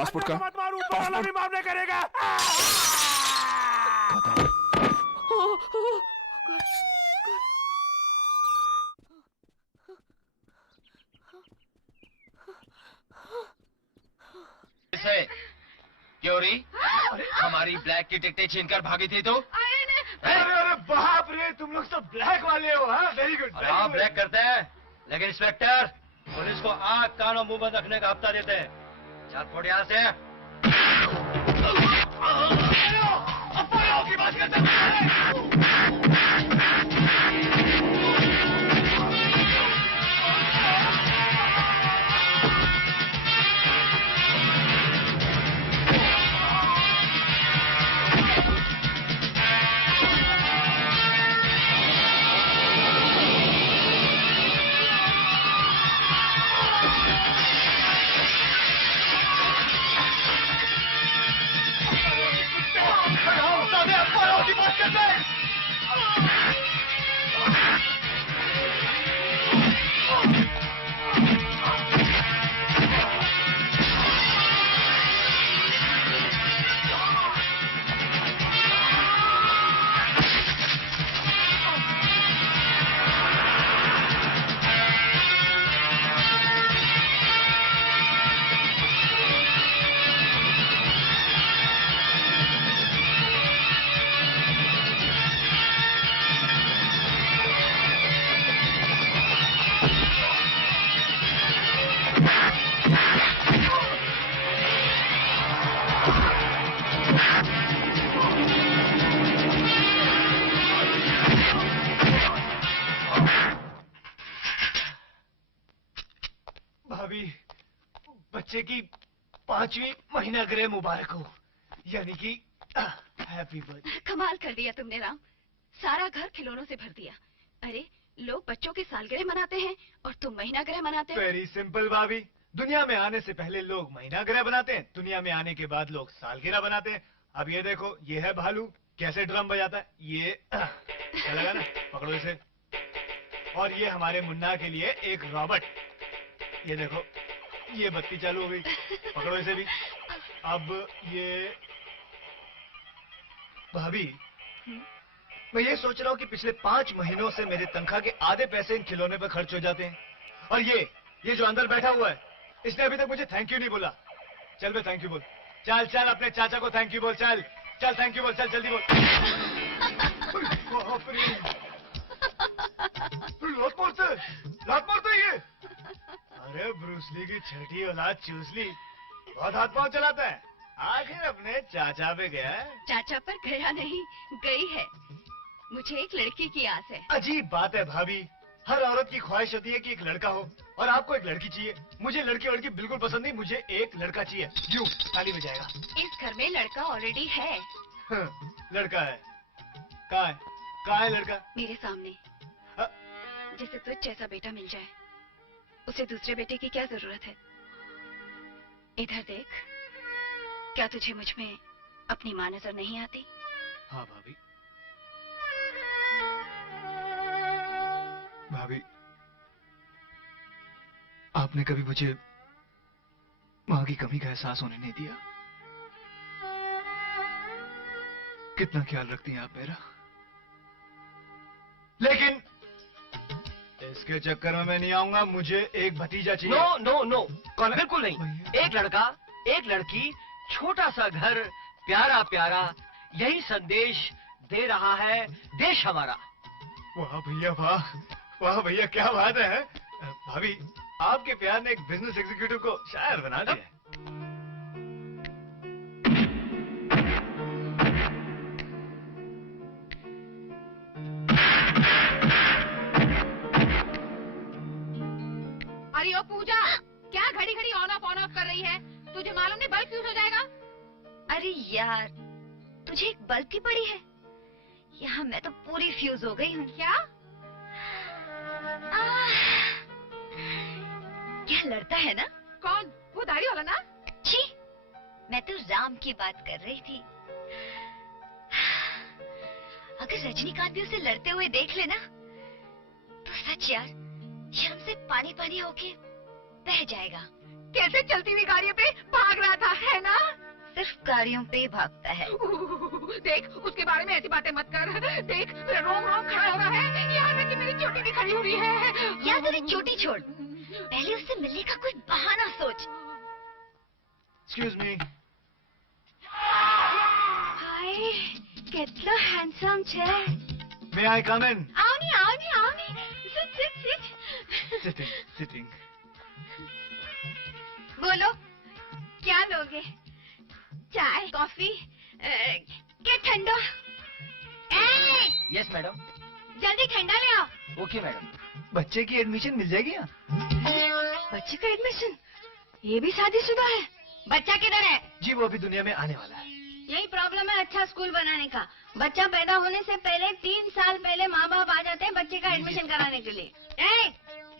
Passport का मत मारो, ऊपर वाला भी माफ नहीं करेगा। क्योरी हमारी ब्लैक की टिकटें छीनकर भागी थी तो? अरे बाप रे, तुम लोग सब ब्लैक वाले हो। हाँ, वेरी गुड। हाँ, ब्लैक करते हैं, लेकिन इंस्पेक्टर पुलिस को आंख कान और मुंह बंद रखने का हफ्ता देते हैं। चल फोड़ यहाँ से। की बात करते हैं। बच्चे की 5वीं महीना गृह मुबारक हो, यानी कि हैप्पी बर्थडे। कमाल कर दिया तुमने राम, सारा घर खिलौनों से भर दिया। अरे लोग बच्चों की सालगिरह मनाते हैं और तुम महीना ग्रह मनाते हो। वेरी सिंपल भाभी, दुनिया में आने से पहले लोग महीना ग्रह बनाते हैं, दुनिया में आने के बाद लोग सालगिरह बनाते हैं। अब ये देखो, ये है भालू, कैसे ड्रम बजाता है, ये क्या लगा ना, पकड़ो इसे। और ये हमारे मुन्ना के लिए एक रॉबर्ट, ये देखो ये बत्ती चालू हो गई, पकड़ो इसे भी। अब ये भाभी, मैं ये सोच रहा हूँ कि पिछले 5 महीनों से मेरे तनख्वाह के आधे पैसे इन खिलौने पर खर्च हो जाते हैं, और ये जो अंदर बैठा हुआ है, इसने अभी तक मुझे थैंक यू नहीं बोला। चल बे थैंक यू बोल, चल चल अपने चाचा को थैंक यू बोल, चल चल थैंक यू बोल, चल जल्दी बोल। लात मारता ये। अरे ब्रूसली की छठी औलाद चूसली बहुत हाथ पांव चलाता है, आखिर अपने चाचा पे गया है। चाचा पर गया नहीं, गई है। मुझे एक लड़की की आस है। अजीब बात है भाभी, हर औरत की ख्वाहिश होती है कि एक लड़का हो, और आपको एक लड़की चाहिए। मुझे लड़की वड़की बिल्कुल पसंद नहीं, मुझे एक लड़का चाहिए। यूं ताली बजाएगा। इस घर में लड़का ऑलरेडी है। लड़का है? कहाँ है लड़का? मेरे सामने। जैसे तुझ जैसा बेटा मिल जाए, उसे दूसरे बेटे की क्या जरूरत है। इधर देख, क्या तुझे मुझ में अपनी माँ नजर नहीं आती? हाँ भाभी। भाभी, आपने कभी मुझे माँ की कमी का एहसास होने नहीं दिया। कितना ख्याल रखती हैं आप मेरा। लेकिन इसके चक्कर में मैं नहीं आऊंगा, मुझे एक भतीजा चाहिए। नो नो नो, कौन? बिल्कुल नहीं। एक लड़का, एक लड़की, छोटा सा घर, प्यारा प्यारा, यही संदेश दे रहा है देश हमारा। वाह भैया वाह, वाह भैया क्या बात है। भाभी, आपके प्यार ने एक बिजनेस एग्जीक्यूटिव को शायर बना दिया। अरे ओ पूजा, क्या घड़ी घड़ी ऑन ऑफ कर रही है? तुझे मालूम नहीं बल्ब फ्यूज हो जाएगा? अरे यार, तुझे एक बल्ब की पड़ी है? यहाँ मैं तो पूरी फ्यूज हो गई हूँ। क्या? क्या लड़ता है ना? कौन? वो दाढ़ी वाला ना? छी, मैं तो राम की बात कर रही थी। अगर रजनीकांत भी उसे लड़ते हुए देख लेना, तो सच यार शर्म से पानी पानी होके बह जाएगा। कैसे चलती हुई गाड़ियों पे भाग रहा था, है ना? सिर्फ गाड़ियों पे ही भागता है। देख, उसके बारे में ऐसी बातें मत कर। देख, रोम रोम खड़ा हो रहा है, यहाँ तक कि मेरी चोटी भी खड़ी हो रही है। या तेरी चोटी छोड़, पहले उससे मिलने का कोई बहाना सोच। Excuse me. हाय, कितना हैंडसम है। May I come in? आओ नहीं। सिट। Sitting. बोलो, क्या लोगे? चाय, कॉफी, क्या ठंडा? Yes madam. जल्दी ठंडा ले आओ। Okay madam. बच्चे की एडमिशन मिल जाएगी यहाँ? बच्चे का एडमिशन? ये भी शादीशुदा है? बच्चा किधर है? जी वो अभी दुनिया में आने वाला है। यही प्रॉब्लम है अच्छा स्कूल बनाने का। बच्चा पैदा होने से पहले 3 साल पहले माँ बाप आ जाते हैं बच्चे का एडमिशन कराने के लिए।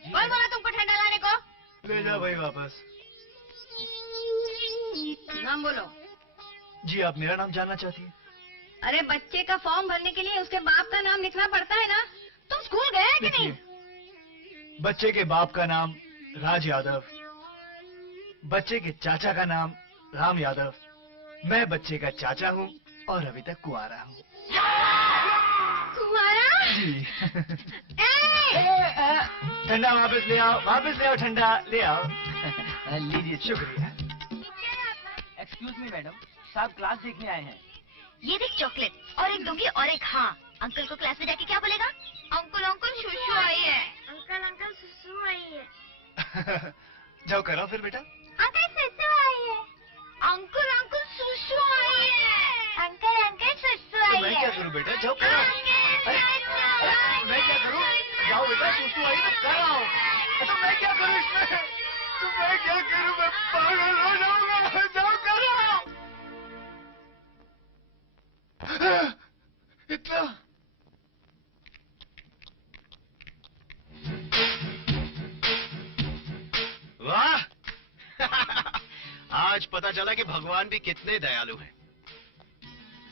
कौन बोला तुमको ठंडा लाने को? ले जाओ भाई वापस। नाम बोलो। जी आप मेरा नाम जानना चाहती हैं? अरे बच्चे का फॉर्म भरने के लिए उसके बाप का नाम लिखना पड़ता है ना। तुम स्कूल गए कि नहीं? बच्चे के बाप का नाम राज यादव, बच्चे के चाचा का नाम राम यादव। मैं बच्चे का चाचा हूँ और अभी तक कुंवारा हूँ। कुंवारा? जी। ठंडा वापस ले आओ ठंडा ले आओ। लीजिए। शुक्रिया। एक्सक्यूज मी मैडम, साहब क्लास देखने आए हैं। ये देख चॉकलेट और एक दूंगी और एक हाँ। अंकल को क्लास में जाके क्या बोलेगा? अंकल शुशु आई है। अंकल शुशु आई है। जाओ करो फिर बेटा। अंकल शुशु आई है। अंकल शुशु आई है। अंकल शुशु तो आई मैं है। क्या करूँ बेटा? जाओ करो। अरे मैं क्या करूँ? जाओ बेटा सुसु आई तो कराओ। तो मैं क्या करूँ इसमें? तो मैं क्या करूँ? मैं पागल हो जाऊंगा। जाओ करो। इतना वाह। आज पता चला कि भगवान भी कितने दयालु हैं।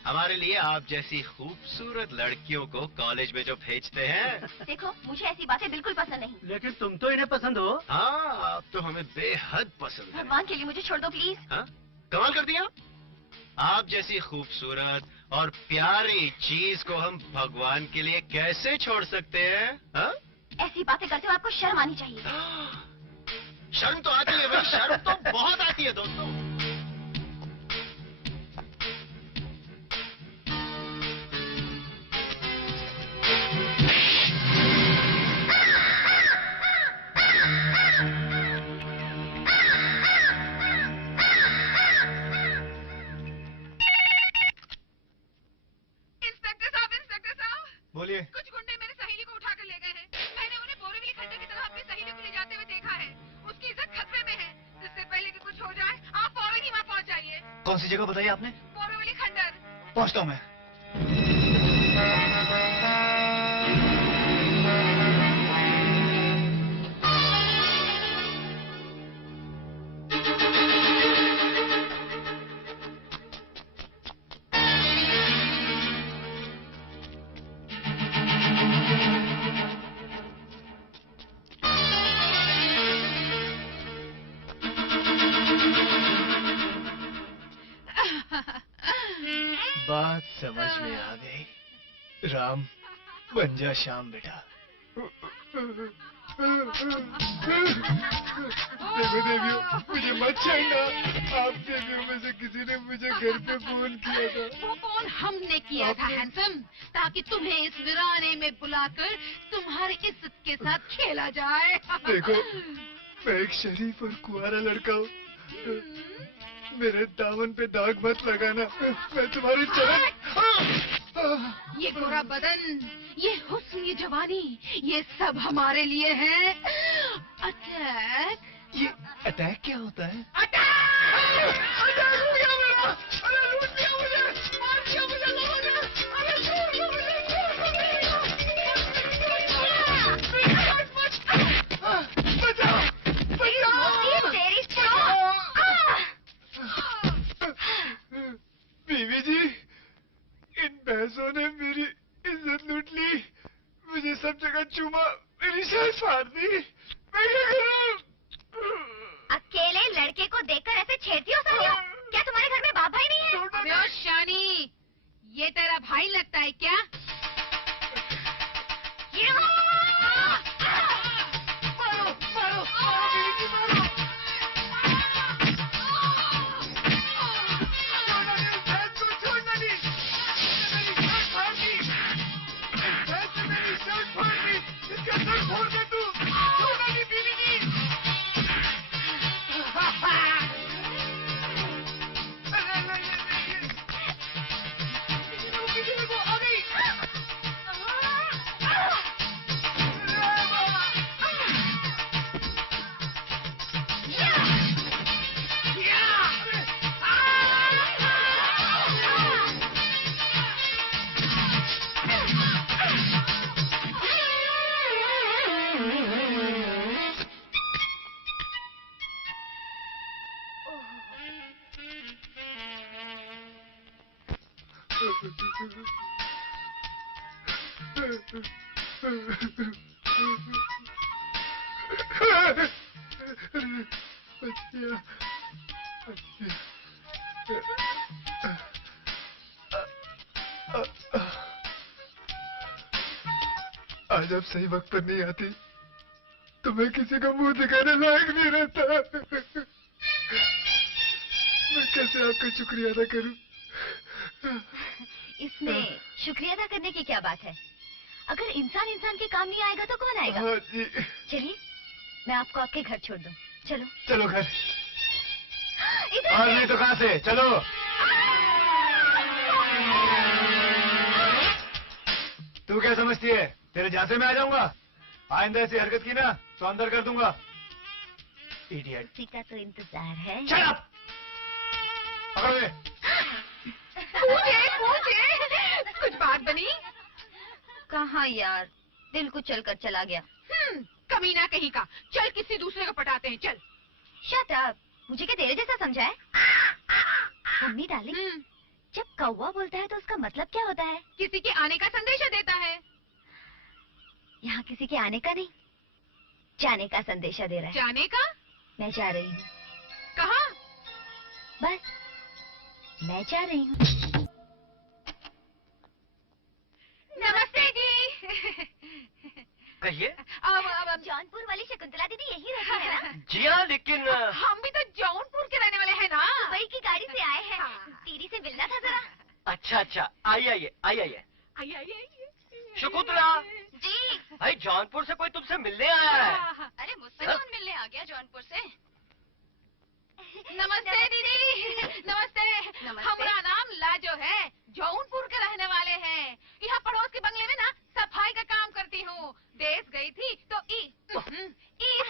हमारे लिए आप जैसी खूबसूरत लड़कियों को कॉलेज में जो भेजते हैं। देखो मुझे ऐसी बातें बिल्कुल पसंद नहीं। लेकिन तुम तो इन्हें पसंद हो। हाँ आप तो हमें बेहद पसंद है। भगवान के लिए मुझे छोड़ दो प्लीज। हाँ? कमाल कर दिया। आप जैसी खूबसूरत और प्यारी चीज को हम भगवान के लिए कैसे छोड़ सकते हैं? हाँ? ऐसी बातें करते हो आपको शर्म आनी चाहिए। शर्म तो आती है भाई, शर्म तो बहुत आती है दोस्तों। इंस्पेक्टर साहब। बोलिए। कुछ गुंडे मेरे सहेली को उठाकर ले गए हैं। मैंने उन्हें बोरीवली खंडर की तरफ अपनी सहेली को ले जाते हुए देखा है। उसकी इज्जत खतरे में है। इससे पहले कि कुछ हो जाए आप फौरन ही वहाँ पहुँच जाइए। कौन सी जगह बताई आपने? बोरीवली खंडर। पहुँचता हूँ मैं। बात समझ में आ गई। राम बन जा श्याम बेटा। देखो देवियों, मुझे मत छेड़ना। आप देवियों में से किसी ने मुझे घर पे फोन किया था। वो फोन हमने किया था हैंसम, ताकि तुम्हें इस वीराने में बुलाकर तुम्हारी इज्जत के साथ खेला जाए। देखो मैं एक शरीफ और कुंवारा लड़का हूँ। मेरे दामन पे दाग मत लगाना। मैं तुम्हारी चरण। ये गोरा बदन, ये हुस्न, ये जवानी, ये सब हमारे लिए है। अटैक। ये अटैक क्या होता है? बीवी जी, इन भैंसों ने मेरी इज्जत लूट ली। मुझे सब जगह चूमा, मेरी सांस फाड़ दी। मैं क्या करूं? अकेले ये तेरा भाई लगता है क्या? आज आप सही वक्त पर नहीं आती तो मैं किसी को मुंह दिखाने लायक नहीं रहता। मैं कैसे आपका शुक्रिया अदा करूं? इसमें शुक्रिया अदा करने की क्या बात है? अगर इंसान इंसान के काम नहीं आएगा तो कौन आएगा? हाँ जी। चलिए मैं आपको आपके घर छोड़ दूं। चलो चलो घर। इधर और से। नहीं तो कहाँ से? चलो। तू क्या समझती है तेरे झांसे में आ जाऊंगा? आइंदा ऐसी हरकत की ना तो अंदर कर दूंगा। इडियट। उसी का तो इंतजार है। Shut up! पकड़ो ये। पूछे कुछ बात बनी? कहाँ यार, दिल को चल कर चला गया। कमीना कहीं का। चल किसी दूसरे को पटाते हैं, चल। Shut up. मुझे क्या तेरे जैसा समझा है? मम्मी डार्लिंग, जब कौवा बोलता है तो उसका मतलब क्या होता है? किसी के आने का संदेशा देता है। यहाँ किसी के आने का नहीं, जाने का संदेशा दे रहा है। जाने का? मैं जा रही हूँ। कहाँ? बस मैं जा रही हूँ। नमस्ते जी। कहिए। अब जौनपुर वाली शकुंतला दीदी यही रहती है ना? जी हाँ, लेकिन हम भी तो जौनपुर के रहने वाले हैं ना। वही की गाड़ी से आए हैं। हाँ। दीदी से मिलना था जरा। अच्छा अच्छा, आइए आइए आइए आइए। आइए आइए। शकुंतला, जी। भाई जौनपुर से कोई तुमसे मिलने आया है। अरे मुझसे हाँ? कौन मिलने आ गया जौनपुर से? नमस्ते दीदी। नमस्ते। हमारा नाम लाजो है। जौनपुर के रहने वाले हैं। यहाँ पड़ोस के बंगले में ना सफाई का काम करती हूँ। देश गई थी तो ई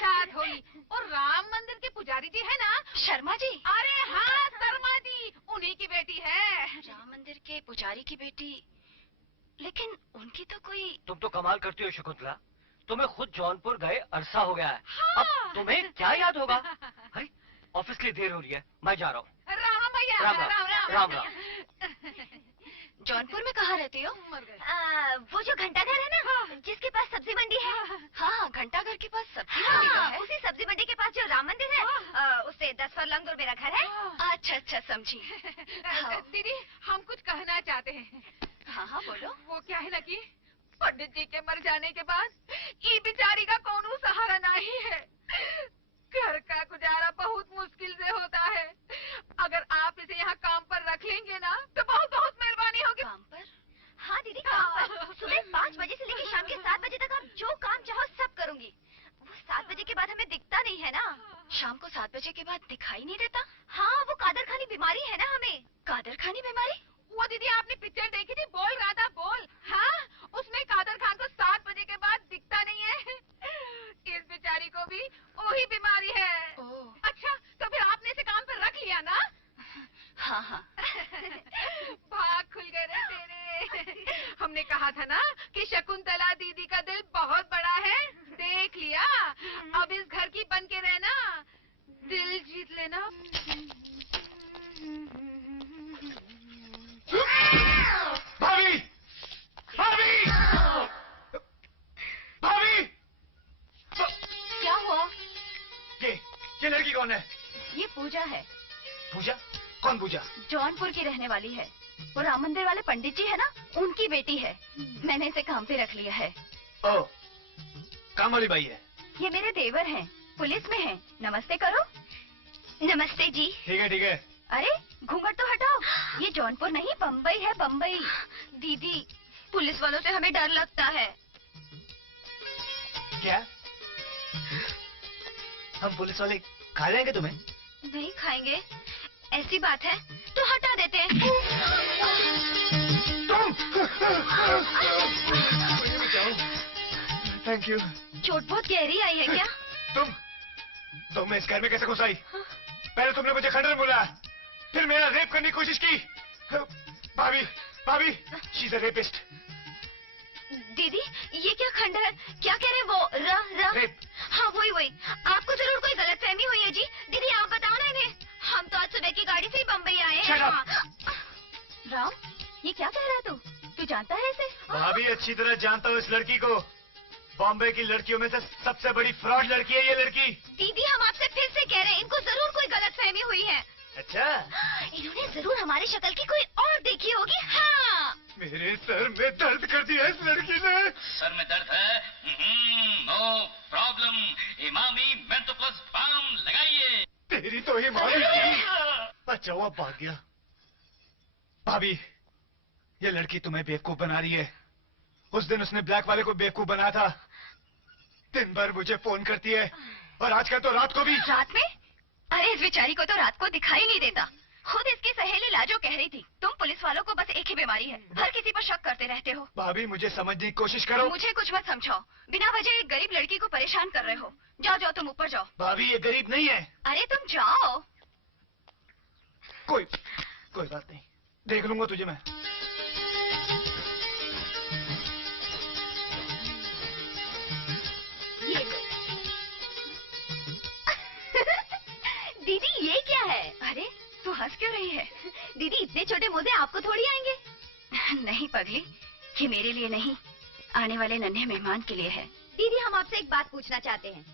साथ होली। और राम मंदिर के पुजारी जी है ना, शर्मा जी। अरे हाँ शर्मा जी, उन्हीं की बेटी है। राम मंदिर के पुजारी की बेटी, लेकिन उनकी तो कोई। तुम तो कमाल करती हो शकुंतला, तुम्हें खुद जौनपुर गए अरसा हो गया है। हाँ। अब तुम्हें क्या याद होगा? अरे ऑफिस के लिए देर हो रही है, मैं जा रहा हूँ। राम भैया। राम राम, राम राम। जौनपुर में कहाँ रहती हो? मर गए। वो जो घंटाघर है ना, जिसके पास सब्जी मंडी है। हाँ, घंटाघर के पास सब्जी मंडी तो हाँ, है। उसी सब्जी मंडी के पास जो राम मंदिर है, उससे 10 फरलंग दूर मेरा घर है। अच्छा अच्छा, समझी। हाँ। दीदी हम कुछ कहना चाहते हैं। हाँ हाँ, बोलो। वो क्या है ना कि पंडित जी के मर जाने के बाद ये बेचारी का कौनो सहारा नहीं है। घर का गुजारा बहुत मुश्किल से होता है। अगर आप इसे यहाँ काम पर रख लेंगे ना तो बहुत बहुत मेहरबानी होगी। काम पर? हाँ दीदी, काम पर। सुबह 5 बजे से लेकर शाम के 7 बजे तक आप जो काम चाहो सब करूँगी। वो 7 बजे के बाद हमें दिखता नहीं है ना। शाम को 7 बजे के बाद दिखाई नहीं देता? हाँ, वो कादर खानी बीमारी है ना हमें। कादर खानी बीमारी? वो दीदी आपने पिक्चर देखी थी, बोल रहा था बोल। हाँ, उसमें कादर खान को 7 बजे के बाद दिखता नहीं है। इस बेचारी को भी वही बीमारी है। ओह। अच्छा, तो फिर आपने इसे काम पर रख लिया ना? हाँ हाँ। भाग खुल गए रे तेरे। हमने कहा था ना कि शकुंतला दीदी का दिल बहुत बड़ा है। देख लिया, अब इस घर की बन के रहना, दिल जीत लेना। भाभी! भाभी! भाभी! क्या हुआ? ये लड़की कौन है? ये पूजा है। पूजा? कौन पूजा? जौनपुर की रहने वाली है। वो राम मंदिर वाले पंडित जी है ना, उनकी बेटी है। मैंने इसे काम पे रख लिया है। ओ, काम वाली बाई है। ये मेरे देवर हैं, पुलिस में हैं। नमस्ते करो। नमस्ते जी। ठीक है ठीक है। अरे घूंघट तो हटाओ, ये जौनपुर नहीं बम्बई है, बम्बई। दीदी, पुलिस वालों से हमें डर लगता है। क्या? हम पुलिस वाले खा जाएंगे तुम्हें? नहीं खाएंगे, ऐसी बात है तो हटा देते हैं। Thank you. चोट बहुत गहरी आई है क्या? तुम इस घर में कैसे घुस आई? पहले तुमने मुझे खंडर बोला, फिर मेरा रेप करने की कोशिश की। भाभी, भाभी, शी इज अ रेपिस्ट। दीदी, ये क्या खंडर? क्या कह रहे वो? रेप। हाँ वही। आपको जरूर कोई गलतफहमी हुई है जी। दीदी आप बताओ ना इन्हें। हम तो आज सुबह की गाड़ी से ही बम्बई आए हैं। राम, ये क्या कह रहा है तू जानता है इसे? भाभी अच्छी तरह जानता हूँ इस लड़की को। बॉम्बे की लड़कियों में से सबसे बड़ी फ्रॉड लड़की है ये लड़की। दीदी हम आपसे फिर से कह रहे हैं, इनको जरूर कोई गलतफहमी हुई है। अच्छा, इन्होंने जरूर हमारी शक्ल की कोई और देखी होगी। हाँ, मेरे सर में दर्द कर दिया इस लड़की ने। सर में दर्द है? No problem, Emami mentho plus balm लगाइए। तेरी तो ही मारी थी। अच्छा हुआ भाग गया। भाभी, ये लड़की तुम्हें बेवकूफ बना रही है। उस दिन उसने ब्लैक वाले को बेवकूफ बनाया था। दिन भर मुझे फोन करती है और आजकल तो रात को भी। रात में? अरे इस बेचारी को तो रात को दिखाई नहीं देता। खुद इसकी सहेली लाजो कह रही थी, तुम पुलिस वालों को बस एक ही बीमारी है, हर किसी पर शक करते रहते हो। भाभी मुझे समझने की कोशिश करो। मुझे कुछ मत समझाओ, बिना वजह एक गरीब लड़की को परेशान कर रहे हो। जाओ तुम ऊपर जाओ। भाभी ये गरीब नहीं है। अरे तुम जाओ। कोई बात नहीं, देख लूंगा तुझे मैं। ये लो। दीदी ये क्या है? अरे तू हंस क्यों रही है? दीदी इतने छोटे मोजे आपको थोड़ी आएंगे। नहीं पगली, ये मेरे लिए नहीं, आने वाले नन्हे मेहमान के लिए है। दीदी हम आपसे एक बात पूछना चाहते हैं।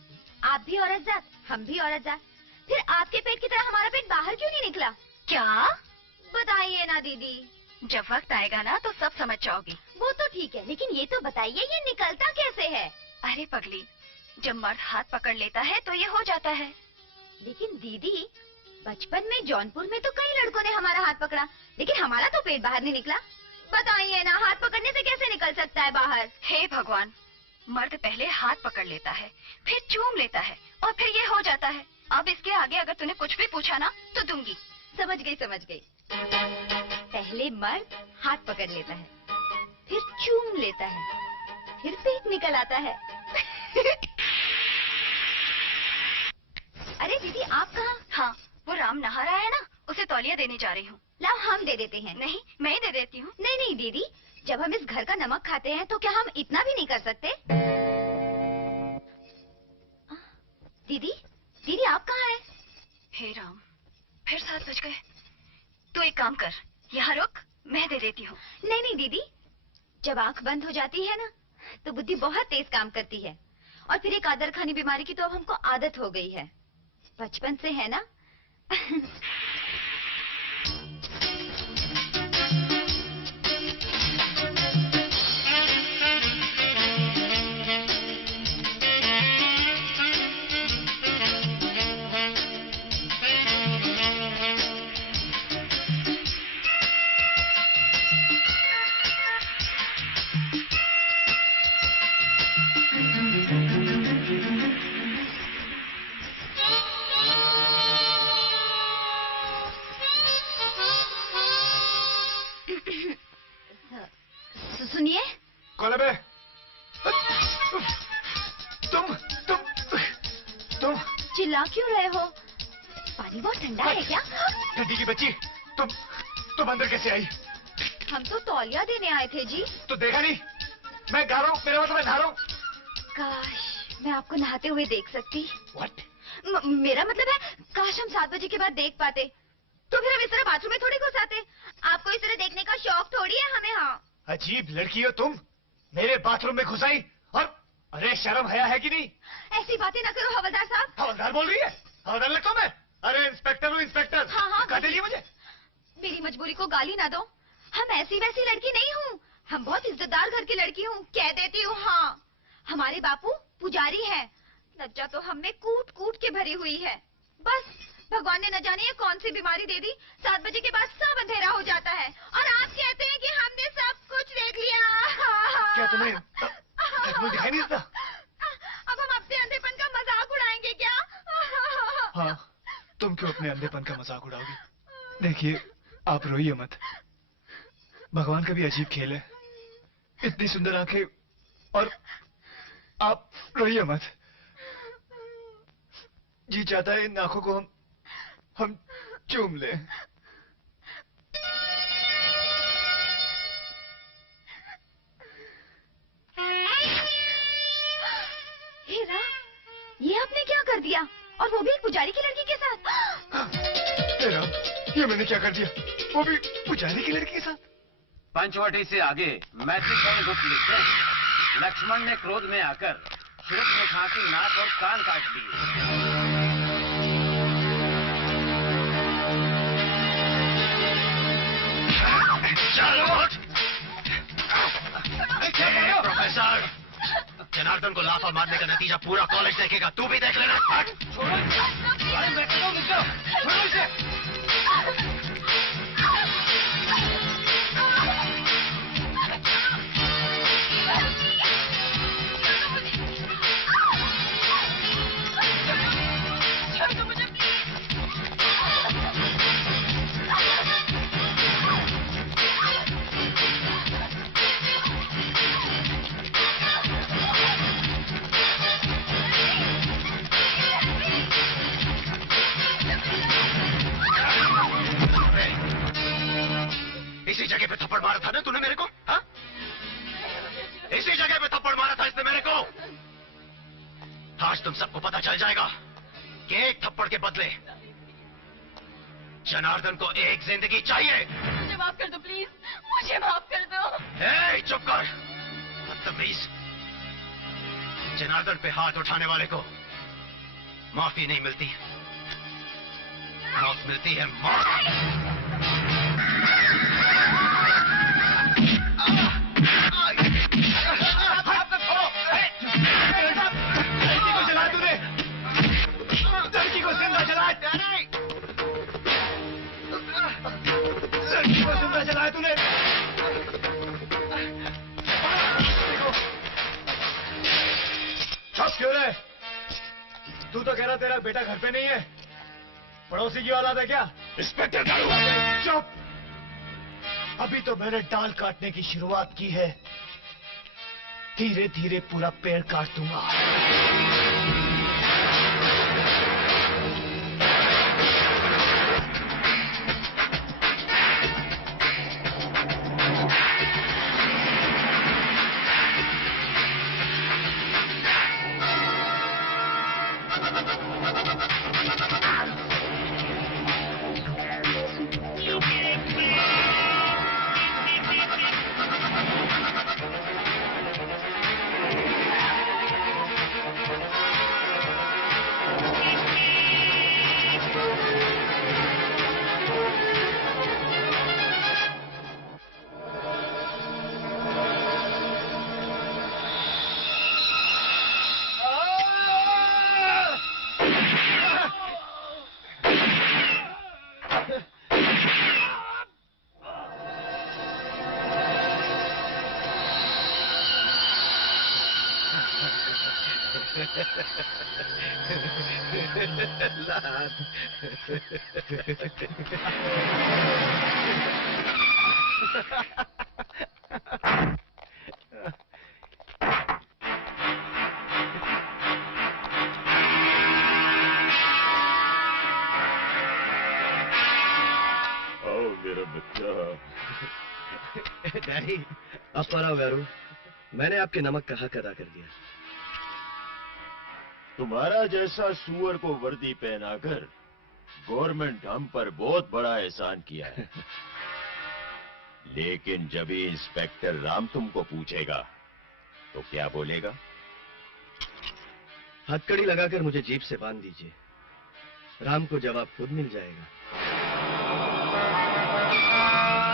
आप भी औरत जात, हम भी औरत जात, फिर आपके पेट की तरह हमारा पेट बाहर क्यों नहीं निकला? क्या? बताइए ना दीदी। जब वक्त आएगा ना तो सब समझ जाओगी। वो तो ठीक है, लेकिन ये तो बताइए ये निकलता कैसे है? अरे पगली, जब मर्द हाथ पकड़ लेता है तो ये हो जाता है। लेकिन दीदी बचपन में जौनपुर में तो कई लड़कों ने हमारा हाथ पकड़ा, लेकिन हमारा तो पेट बाहर नहीं निकला। बताइए ना, हाथ पकड़ने से कैसे निकल सकता है बाहर? हे भगवान, मर्द पहले हाथ पकड़ लेता है, फिर चूम लेता है और फिर ये हो जाता है। अब इसके आगे अगर तूने कुछ भी पूछा ना तो दूंगी। समझ गई। पहले मर्द हाथ पकड़ लेता है, फिर चूम लेता है, फिर पेट निकल आता है। अरे दीदी आप कहाँ? हाँ, वो राम नहा रहा है ना, उसे तौलिया देने जा रही हूँ। लाओ हम दे देते हैं। नहीं, मैं ही दे देती हूँ। नहीं दीदी, जब हम इस घर का नमक खाते हैं तो क्या हम इतना भी नहीं कर सकते? दीदी आप कहाँ हैं? हे राम, फिर 7 बज गए। तू एक काम कर, यहाँ रुक, मैं दे देती हूँ। नहीं दीदी, जब आंख बंद हो जाती है ना तो बुद्धि बहुत तेज काम करती है, और फिर एक आदर खानी बीमारी की तो अब हमको आदत हो गई है, बचपन से है ना। सुनिए। कौन है बे? तुम चिल्ला क्यों रहे हो? पानी बहुत ठंडा है क्या? ठंडी की बच्ची, तुम अंदर कैसे आई? हम तो तौलिया देने आए थे जी। तो देखा नहीं? मैं गा रहा हूँ, मेरा मतलब मैं नहा रहा हूँ। काश मैं आपको नहाते हुए देख सकती। What? मेरा मतलब है काश हम 7 बजे के बाद देख पाते, तो फिर हम इस तरह बाथरूम में थोड़ी घुस आते। आपको इस तरह देखने का शौक थोड़ी है हमें। हाँ, अजीब लड़की हो तुम, मेरे बाथरूम में घुस आई। और अरे शर्म हया है कि नहीं? ऐसी बातें ना करो हवलदार साहब। हवलदार बोल रही है? हवलदार लगता हूँ मैं? अरे इंस्पेक्टर हूँ, इंस्पेक्टर। हाँ, काटे लिए मुझे। मेरी मजबूरी को गाली ना दो। हम ऐसी वैसी लड़की नहीं हूँ, हम बहुत इज्जतदार घर की लड़की हूँ, कह देती हूँ। हाँ, हमारे बापू पुजारी है। लज्जा तो हमें कूट कूट के भरी हुई है। बस भगवान ने न जाने ये कौन सी बीमारी दे दी, 7 बजे के बाद सब अंधेरा हो जाता है और आप कहते हैं कि हमने सब कुछ देख लिया। क्या तुम्हें दिखाई नहीं देता? अब हम अपने अंधेपन का मजाक उड़ाएंगे क्या? हाँ, तुम क्यों अपने अंधेपन का मजाक उड़ाओगी? देखिए, आप रोइए मत। भगवान का भी अजीब खेल है, इतनी सुंदर आंखें और आप रोइए मत। जी चाहता है इन आंखों को हम चूम लें। हीरा, ये आपने क्या कर दिया? और वो भी एक पुजारी की लड़की के साथ? हीरा, ये मैंने क्या कर दिया? वो भी पुजारी की लड़की के साथ? पंचवटी से आगे मैथिली का गुप्त लिखते हैं, लक्ष्मण ने क्रोध में आकर सूरजमुखा की नाक और कान काट दिए। प्रोफेसर, जनार्दन को लाफा मारने का नतीजा पूरा कॉलेज देखेगा, तू भी देख लेना। छोड़ो, मैं कहता हूँ छोड़ो इसे। इसी जगह पे थप्पड़ मारा था ना तूने मेरे को? हाँ? इसी जगह पे थप्पड़ मारा था इसने मेरे को। आज तुम सबको पता चल जाएगा कि एक थप्पड़ के बदले जनार्दन को एक जिंदगी चाहिए। मुझे माफ कर दो प्लीज, मुझे माफ कर दो। चुप कर, बदतमीज। जनार्दन पे हाथ उठाने वाले को माफी नहीं मिलती, मौत मिलती है, मौत। लड़की को जला तूने, लड़की को जिंदा जलाया। लड़की को जिंदा जलाया तूने। चुप क्यों रहे? तू तो कह रहा तेरा बेटा घर पे नहीं है, पड़ोसी की औलाद है क्या? इंस्पेक्टर दारू। चुप, अभी तो मैंने डाल काटने की शुरुआत की है, धीरे धीरे पूरा पेड़ काट दूंगा। डैडी, अपरा वेरू, मैंने आपके नमक का हक अदा कर दिया। तुम्हारा जैसा सुअर को वर्दी पहनाकर गवर्नमेंट हम पर बहुत बड़ा एहसान किया है। लेकिन जब ही इंस्पेक्टर राम तुमको पूछेगा तो क्या बोलेगा? हथकड़ी लगाकर मुझे जीप से बांध दीजिए, राम को जवाब खुद मिल जाएगा। Oh, Mirabita! अपरा वेरू, मैंने आपके नमक का हक अदा कर दिया। डैडी, अपरा वेरू, मैंने आपके नमक का हक अदा कर दिया। हथकड़ी लगाकर मुझे जीप से बांध दीजिए, राम को जवाब खुद मिल जाएगा। Oh, Mirabita!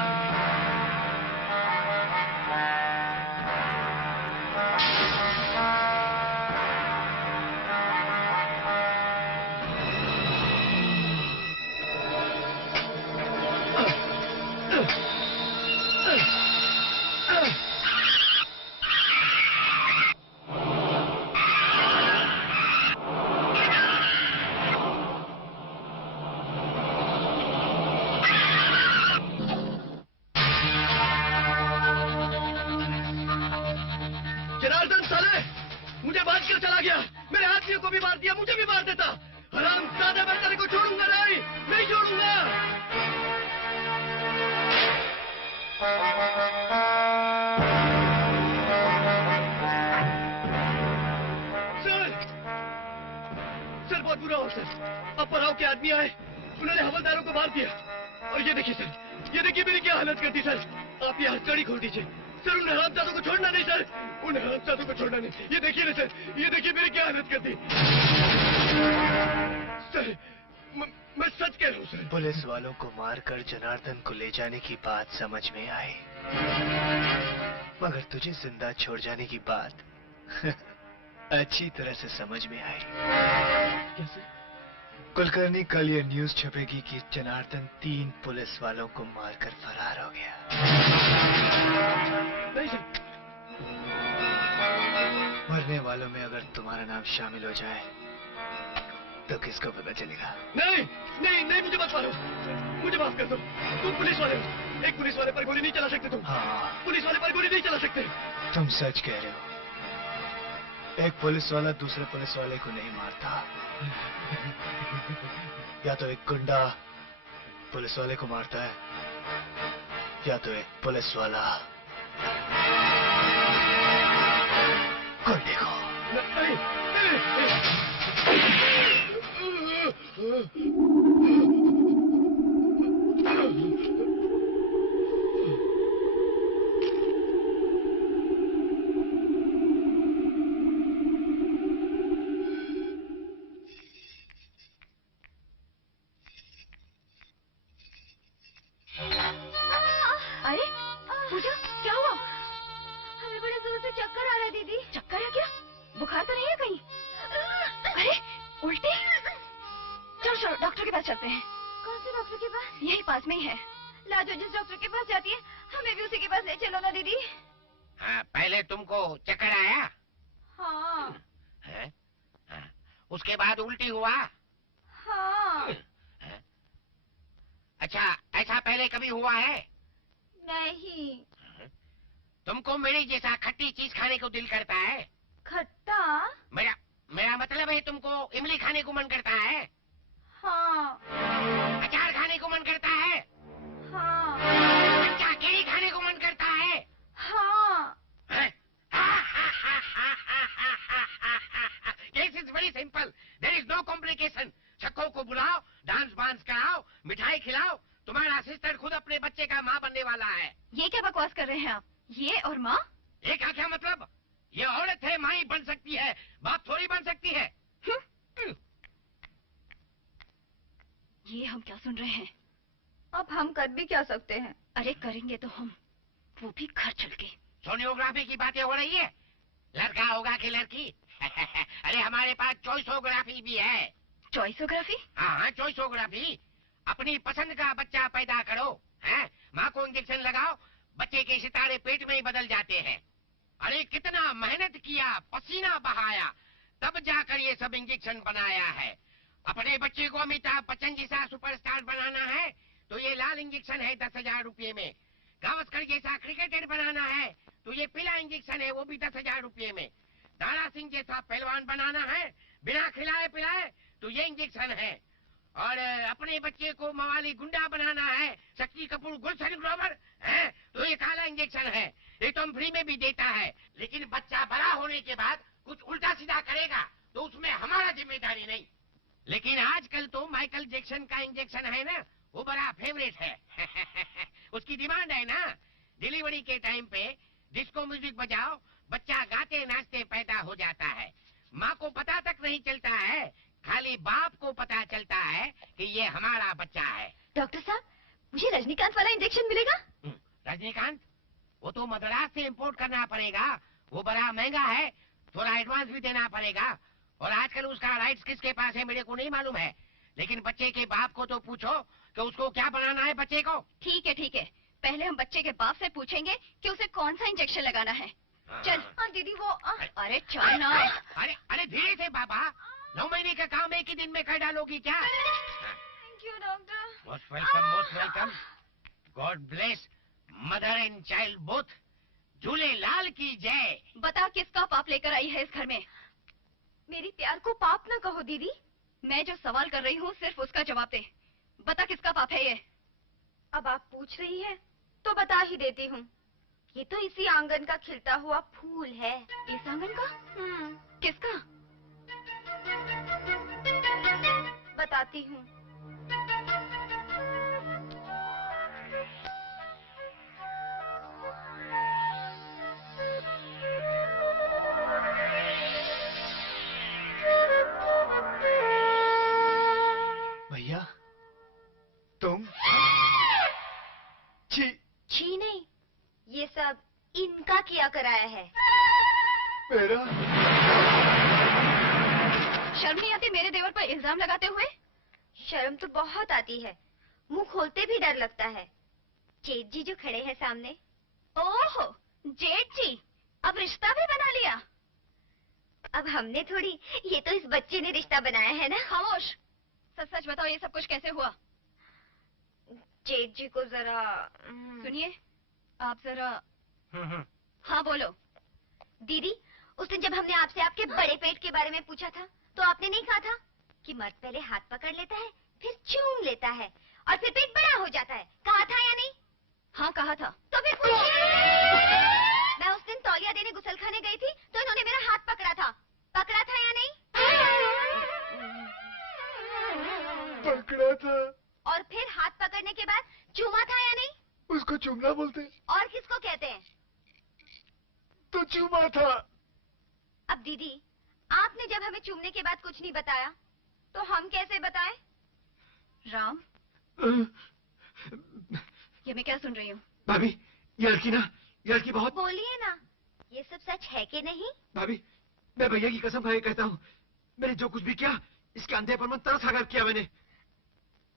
के आदमी आए, उन्होंने हवलदारों को मार दिया। और ये देखिए सर, ये देखिए मेरी क्या हालत कर दी सर। आप ये हथकड़ी खोल दीजिए सर, उन हरामजादों को छोड़ना नहीं सर, उन हरामजादों को छोड़ना नहीं। ये देखिए ना सर, ये देखिए मेरी क्या हालत कर दी सर। मैं सच कह रहा हूँ सर। पुलिस वालों को मारकर जनार्दन को ले जाने की बात समझ में आई, मगर तुझे जिंदा छोड़ जाने की बात अच्छी तरह से समझ में आई। कैसे? कुलकर्णी, कल ये न्यूज छपेगी कि जनार्दन 3 पुलिस वालों को मारकर फरार हो गया। नहीं सर। मरने वालों में अगर तुम्हारा नाम शामिल हो जाए तो किसको पता चलेगा? नहीं नहीं नहीं, मुझे मत मारो, मुझे माफ कर दो। तुम पुलिस वाले हो, एक पुलिस वाले पर गोली नहीं चला सकते तुम। हाँ, पुलिस वाले पर गोली नहीं चला सकते। तुम सच कह रहे हो। एक पुलिस वाला दूसरे पुलिस वाले को नहीं मारता। या तो एक गुंडा पुलिस वाले को मारता है, या तो एक पुलिस वाला गुंडे को। नहीं, नहीं। अरे पूजा, क्या हुआ? हमें बड़े जोर से चक्कर आ रहा है दीदी। चक्कर है क्या? बुखार तो नहीं है कहीं? अरे उल्टी? चलो चलो डॉक्टर के पास चलते हैं। कौन से डॉक्टर के पास? यही पास में ही है। लाजो जिस डॉक्टर के पास जाती है, हमें भी उसी के पास ले चलो ना दीदी। हाँ, पहले तुमको चक्कर आया? हाँ है? हाँ, उसके बाद उल्टी हुआ? हाँ। अच्छा, ऐसा पहले कभी हुआ है? नहीं। तुमको मेरे जैसा खट्टी चीज खाने को दिल करता है? खट्टा? मेरा मतलब है तुमको इमली खाने को मन करता है? हाँ। अचार खाने को मन करता है? हाँ। कच्चा केरी खाने को मन करता है? हाँ। Case is very simple, there is no complication. छक्कों को बुलाओ, डांस बांस कराओ, मिठाई खिलाओ, तुम्हारा सिस्टर खुद अपने बच्चे का माँ बनने वाला है। ये क्या बकवास कर रहे हैं आप? ये और माँ? ये क्या मतलब? ये औरत है, माँ ही बन सकती है, बाप थोड़ी बन सकती है। ये हम क्या सुन रहे हैं? अब हम कर भी क्या सकते हैं? अरे करेंगे तो हम, वो भी घर चल के। सोनियोग्राफी की बातें हो रही है? लड़का होगा कि लड़की? अरे हमारे पास चॉइसोग्राफी भी है। चॉइसोग्राफी? हाँ, चॉइसोग्राफी। अपनी पसंद का बच्चा पैदा करो, हैं? माँ को इंजेक्शन लगाओ, बच्चे के सितारे पेट में ही बदल जाते हैं। अरे कितना मेहनत किया, पसीना बहाया, तब जाकर ये सब इंजेक्शन बनाया है। अपने बच्चे को अमिताभ बच्चन जैसा सुपरस्टार बनाना है तो ये लाल इंजेक्शन है 10,000 रुपये में। गावस्कर जैसा क्रिकेटर बनाना है तो ये पीला इंजेक्शन है, वो भी 10,000 रुपये में। दारा सिंह जैसा पहलवान बनाना है बिना खिलाए पिलाए तो ये इंजेक्शन है। और अपने बच्चे को मवाली गुंडा बनाना है, शक्ति कपूर, गुलशन ग्रोवर है तो ये काला इंजेक्शन है। ये तो हम फ्री में भी देता है, लेकिन बच्चा बड़ा होने के बाद कुछ उल्टा सीधा करेगा तो उसमें हमारा जिम्मेदारी नहीं। लेकिन आजकल तो माइकल जैक्सन का इंजेक्शन है ना, वो बड़ा फेवरेट है। उसकी डिमांड है ना। डिलीवरी के टाइम पे डिस्को म्यूजिक बजाओ, बच्चा गाते नाचते पैदा हो जाता है। माँ को पता तक नहीं चलता है, खाली बाप को पता चलता है कि ये हमारा बच्चा है। डॉक्टर साहब, मुझे रजनीकांत वाला इंजेक्शन मिलेगा? रजनीकांत? वो तो मद्रास से इंपोर्ट करना पड़ेगा, वो बड़ा महंगा है, थोड़ा एडवांस भी देना पड़ेगा। और आजकल उसका राइट्स किसके पास है मेरे को नहीं मालूम है, लेकिन बच्चे के बाप को तो पूछो कि उसको क्या बनाना है बच्चे को। ठीक है ठीक है, पहले हम बच्चे के बाप से पूछेंगे कि उसे कौन सा इंजेक्शन लगाना है। चल। दीदी वो अरे चल ना। अरे अरे धीरे से बाबा, 9 महीने का काम एक ही दिन में कर डालोगी क्या? Thank you doctor. Most welcome, most welcome. God bless mother and child both. Jhulelal की जय। बता किसका पाप लेकर आई है इस घर में? मेरी प्यार को पाप न कहो दीदी। मैं जो सवाल कर रही हूँ सिर्फ उसका जवाब दे। बता किसका पाप है ये? अब आप पूछ रही है तो बता ही देती हूँ। ये तो इसी आंगन का खिलता हुआ फूल है। इस आंगन का? किसका? बताती हूँ। भैया तुम छी नहीं, ये सब इनका किया कराया है। मेरा शर्म नहीं आती मेरे देवर पर इल्जाम लगाते हुए? शर्म तो बहुत आती है, मुंह खोलते भी डर लगता है। जेठ जी जो खड़े हैं सामने। ओहो, जेठ जी, अब रिश्ता भी बना लिया? अब हमने थोड़ी, ये तो इस बच्चे ने रिश्ता बनाया है ना। खामोश, सच सच बताओ ये सब कुछ कैसे हुआ? जेठ जी को जरा सुनिए, आप जरा हाँ बोलो। दीदी, उस दिन जब हमने आपसे आपके बड़े पेट के बारे में पूछा था, तो आपने नहीं कहा था कि मर्द पहले हाथ पकड़ लेता है, फिर चूम लेता है और फिर पेट बड़ा हो जाता है? कहा था या नहीं? हाँ कहा था। तो फिर मैं उस दिन तौलिया देने गुसलखाने गई थी, तो इन्होंने मेरा हाथ पकड़ा था। पकड़ा था या नहीं? पकड़ा था। और फिर हाथ पकड़ने के बाद चूमा था या नहीं? उसको चूमना बोलते। और किसको कहते हैं? तो चूमा था। अब दीदी, आपने जब हमें चूमने के बाद कुछ नहीं बताया, तो हम कैसे बताएं? राम, ये मैं क्या सुन रही हूँ? भाभी, ये लड़की बहुत। बोलिए ना, ये सब सच है कि नहीं? भाभी, मैं भैया की कसम खा के कहता हूँ, मैंने जो कुछ भी किया, इसके अंधेपन में तरस खाकर किया मैंने।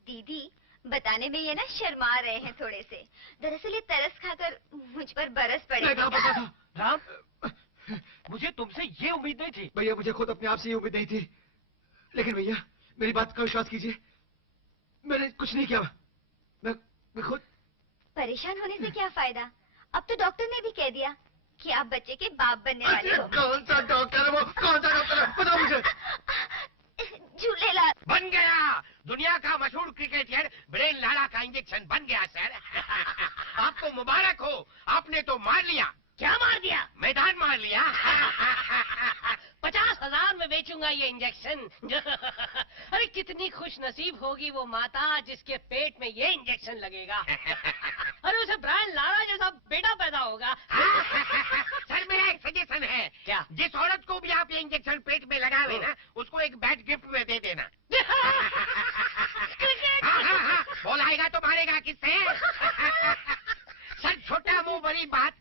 दीदी, बताने में ये ना शर्मा रहे हैं थोड़े से। दरअसल ये तरस खाकर मुझ पर बरस पड़े। मैं कहाँ पता था? राम, मुझे तुमसे ये उम्मीद नहीं थी। भैया, मुझे खुद अपने आप से ये उम्मीद नहीं थी, लेकिन भैया मेरी बात का विश्वास कीजिए, मैंने कुछ नहीं किया। मैं खुद। परेशान होने से क्या फायदा? अब तो डॉक्टर ने भी कह दिया कि आप बच्चे के बाप बनने वाले हो। कौन सा डॉक्टर है वो? कौन सा डॉक्टर है? बताओ मुझे। झूलेलाल बन गया, दुनिया का मशहूर क्रिकेटर ब्रेन लाड़ा का इंजेक्शन बन गया सर। आपको मुबारक हो, आपने तो मार लिया। क्या मार दिया? मैदान मार लिया। 50,000 में बेचूंगा ये इंजेक्शन। अरे कितनी खुश नसीब होगी वो माता जिसके पेट में ये इंजेक्शन लगेगा। अरे उसे ब्रायन लारा जैसा बेटा पैदा होगा। सर, मेरा एक सजेशन है। क्या? जिस औरत को भी आप ये इंजेक्शन पेट में लगा लेना, उसको एक बैट गिफ्ट में दे देना। हाँ, बोलाएगा तो मारेगा किससे? सर, छोटा मुंह बड़ी बात,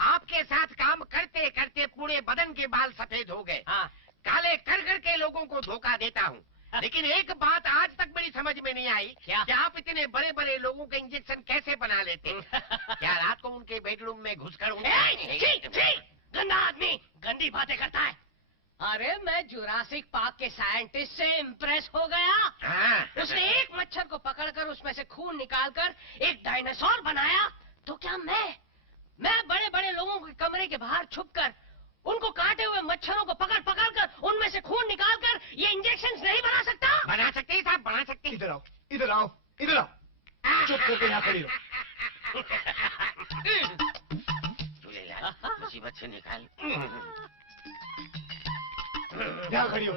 आपके साथ काम करते करते पूरे बदन के बाल सफेद हो गए। हाँ। काले कर के लोगों को धोखा देता हूँ, लेकिन एक बात आज तक मेरी समझ में नहीं आई। क्या? कि आप इतने बड़े बड़े लोगों के इंजेक्शन कैसे बना लेते? क्या रात को उनके बेडरूम में घुसकर गंदा आदमी गंदी बातें करता है। अरे मैं जुरासिक पार्क के साइंटिस्ट से इम्प्रेस हो गया। हाँ। उसने एक मच्छर को पकड़कर उसमें से खून निकालकर एक डायनासोर बनाया, तो क्या मैं बड़े बड़े लोगों के कमरे के बाहर छुपकर उनको काटे हुए मच्छरों को पकड़ कर उनमें से खून निकालकर ये इंजेक्शन नहीं बना सकता? बना सकते हैं साहब, बना सकते हैं। इधर आओ, इधर आओ, इधर आओ। चुप करके यहाँ खड़ी रहो। मुसीबत से निकाल। यहाँ खड़ी हो।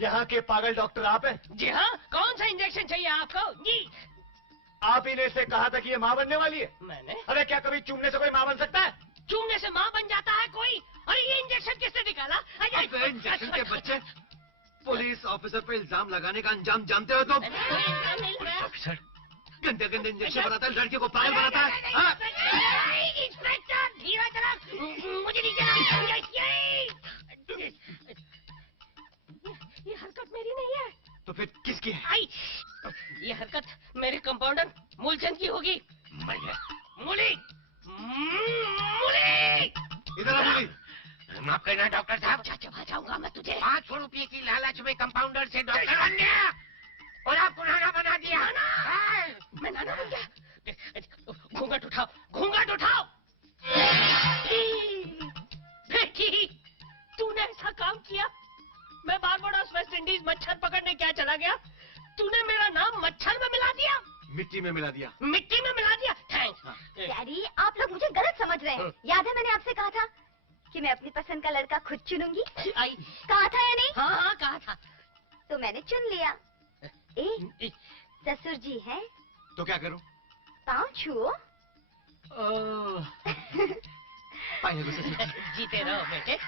यहाँ के पागल डॉक्टर आप हैं? जी हाँ, कौन सा इंजेक्शन चाहिए आपको? जी। आप ही ने से कहा था कि ये माँ बनने वाली है। मैंने? अरे क्या कभी चूमने से कोई माँ बन सकता है? चूमने से माँ बन जाता है कोई? अरे ये इंजेक्शन किसने निकाला? इंजेक्शन के बच्चे, पुलिस ऑफिसर पे इल्जाम लगाने का अंजाम जानते हो तुम? पुलिस ऑफिसर गंदे गंदे इंजेक्शन बनाता है, लड़कियों को पागल बनाता है। हाँ? इंस्पेक्टर धीरे चला, मुझे नीचे ये हरकत मेरी नहीं है। तो फिर किसकी है? ये हरकत मेरे कंपाउंडर मूलचंद की होगी। मूली, इधर आ मूली। माफ करना डॉक्टर साहब, चबा जाऊंगा मैं तुझे। 500 रुपये की लालच में कंपाउंडर से डॉक्टर बन गया और आपको नाना बना दिया। मैं नाना बन गया? घूंघट उठाओ, घूंघट उठाओ। बेटी, तूने ऐसा काम किया? मैं बारबाडोस वेस्ट इंडीज मच्छर पकड़ने क्या चला गया, तूने मेरा नाम मच्छर में मिला दिया। मिट्टी में मिला दिया। मिट्टी में मिला दिया? थैंक्स। डैडी, आप लोग मुझे गलत समझ रहे हैं। याद है मैंने आपसे कहा था कि मैं अपनी पसंद का लड़का खुद चुनूंगी? कहा था या नहीं? हाँ हाँ कहा था। तो मैंने चुन लिया। ससुर जी हैं? तो क्या करूं? पाँव छुओ। पाए लगो ससुर जी। जीते रहो बेटे।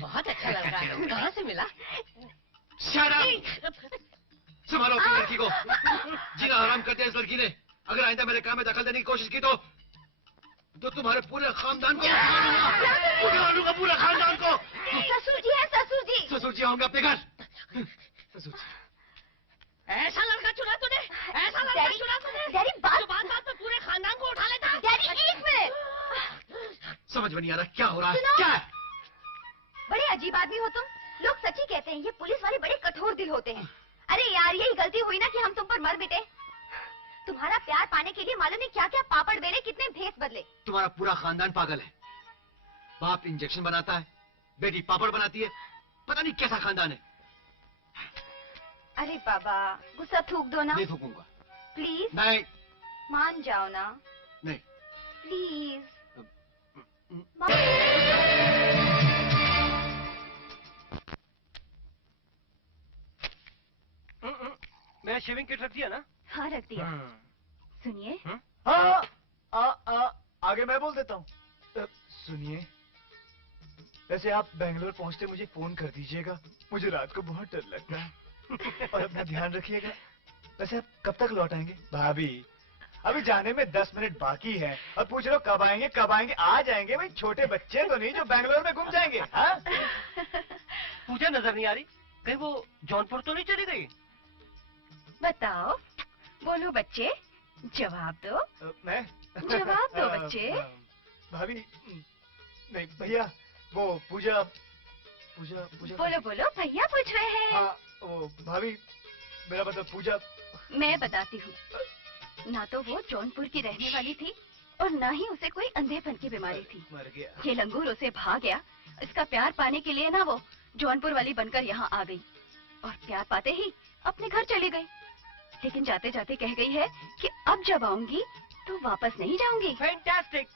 बहुत अच्छा लड़का है। कहाँ से मिला? Shut up! संभालो अपनी लड़की को। जीना हराम कर दिया इस लड़की ने। अगर आइंदा मेरे काम में दखल देने की कोशिश की तो तुम्हारे पूरे खानदान को उठा लूंगा, पूरे खानदान को। ससुर जी है, ससुर जी। ससुर जी आऊंगे अपने घर। ससुर जी। ऐसा लड़का चुना तूने? ऐसा लड़का चुना तूने? डैडी बात में पूरे खानदान को उठा लेता? Daddy 1 minute. समझ में नहीं आ रहा क्या हो रहा है। सुनो। क्या? बड़े अजीब आदमी हो तुम। लोग सच ही कहते हैं ये पुलिस वाले बड़े कठोर दिल होते हैं। अरे यार यही गलती हुई ना कि हम तुम पर मर मिटे। तुम्हारा प्यार पाने के लिए मालूम नहीं क्या क्या पापड़ बेले, कितने भेस बदले। तुम्हारा पूरा खानदान पागल है। बाप इंजेक्शन बनाता है, बेटी पापड़ बनाती है, पता नहीं कैसा खानदान है। अरे बाबा गुस्सा थूक दो ना। नहीं थूकूंगा। प्लीज। नहीं। मान जाओ ना। नहीं। प्लीज। मैंने शेविंग किट रख दिया ना? हाँ रख दिया। सुनिए। आगे मैं बोल देता हूँ। सुनिए, वैसे आप बेंगलोर पहुँचते मुझे फोन कर दीजिएगा। मुझे रात को बहुत डर लगता है। और अपना ध्यान रखिएगा। वैसे आप कब तक लौट आएंगे? भाभी अभी जाने में 10 मिनट बाकी है और पूछ लो कब आएंगे कब आएंगे। आ जाएंगे भाई, छोटे बच्चे तो नहीं जो बेंगलोर में घूम जाएंगे। हाँ? पूजा नजर नहीं आ रही, कहीं वो जौनपुर तो नहीं चली गई? बताओ, बोलो बच्चे, जवाब दो। मैं? जवाब दो बच्चे। भाभी नहीं भैया, वो पूजा पूजा पूजा। बोलो बोलो, भैया पूछ रहे हैं। हाँ वो भाभी, मेरा मतलब पूजा। मैं बताती हूँ। ना तो वो जौनपुर की रहने वाली थी और ना ही उसे कोई अंधेपन की बीमारी थी। मर गया। ये लंगूर उसे भाग गया। इसका प्यार पाने के लिए ना वो जौनपुर वाली बनकर यहाँ आ गई और प्यार पाते ही अपने घर चली गई। लेकिन जाते जाते कह गई है कि अब जब आऊंगी तो वापस नहीं जाऊंगी। फैंटास्टिक!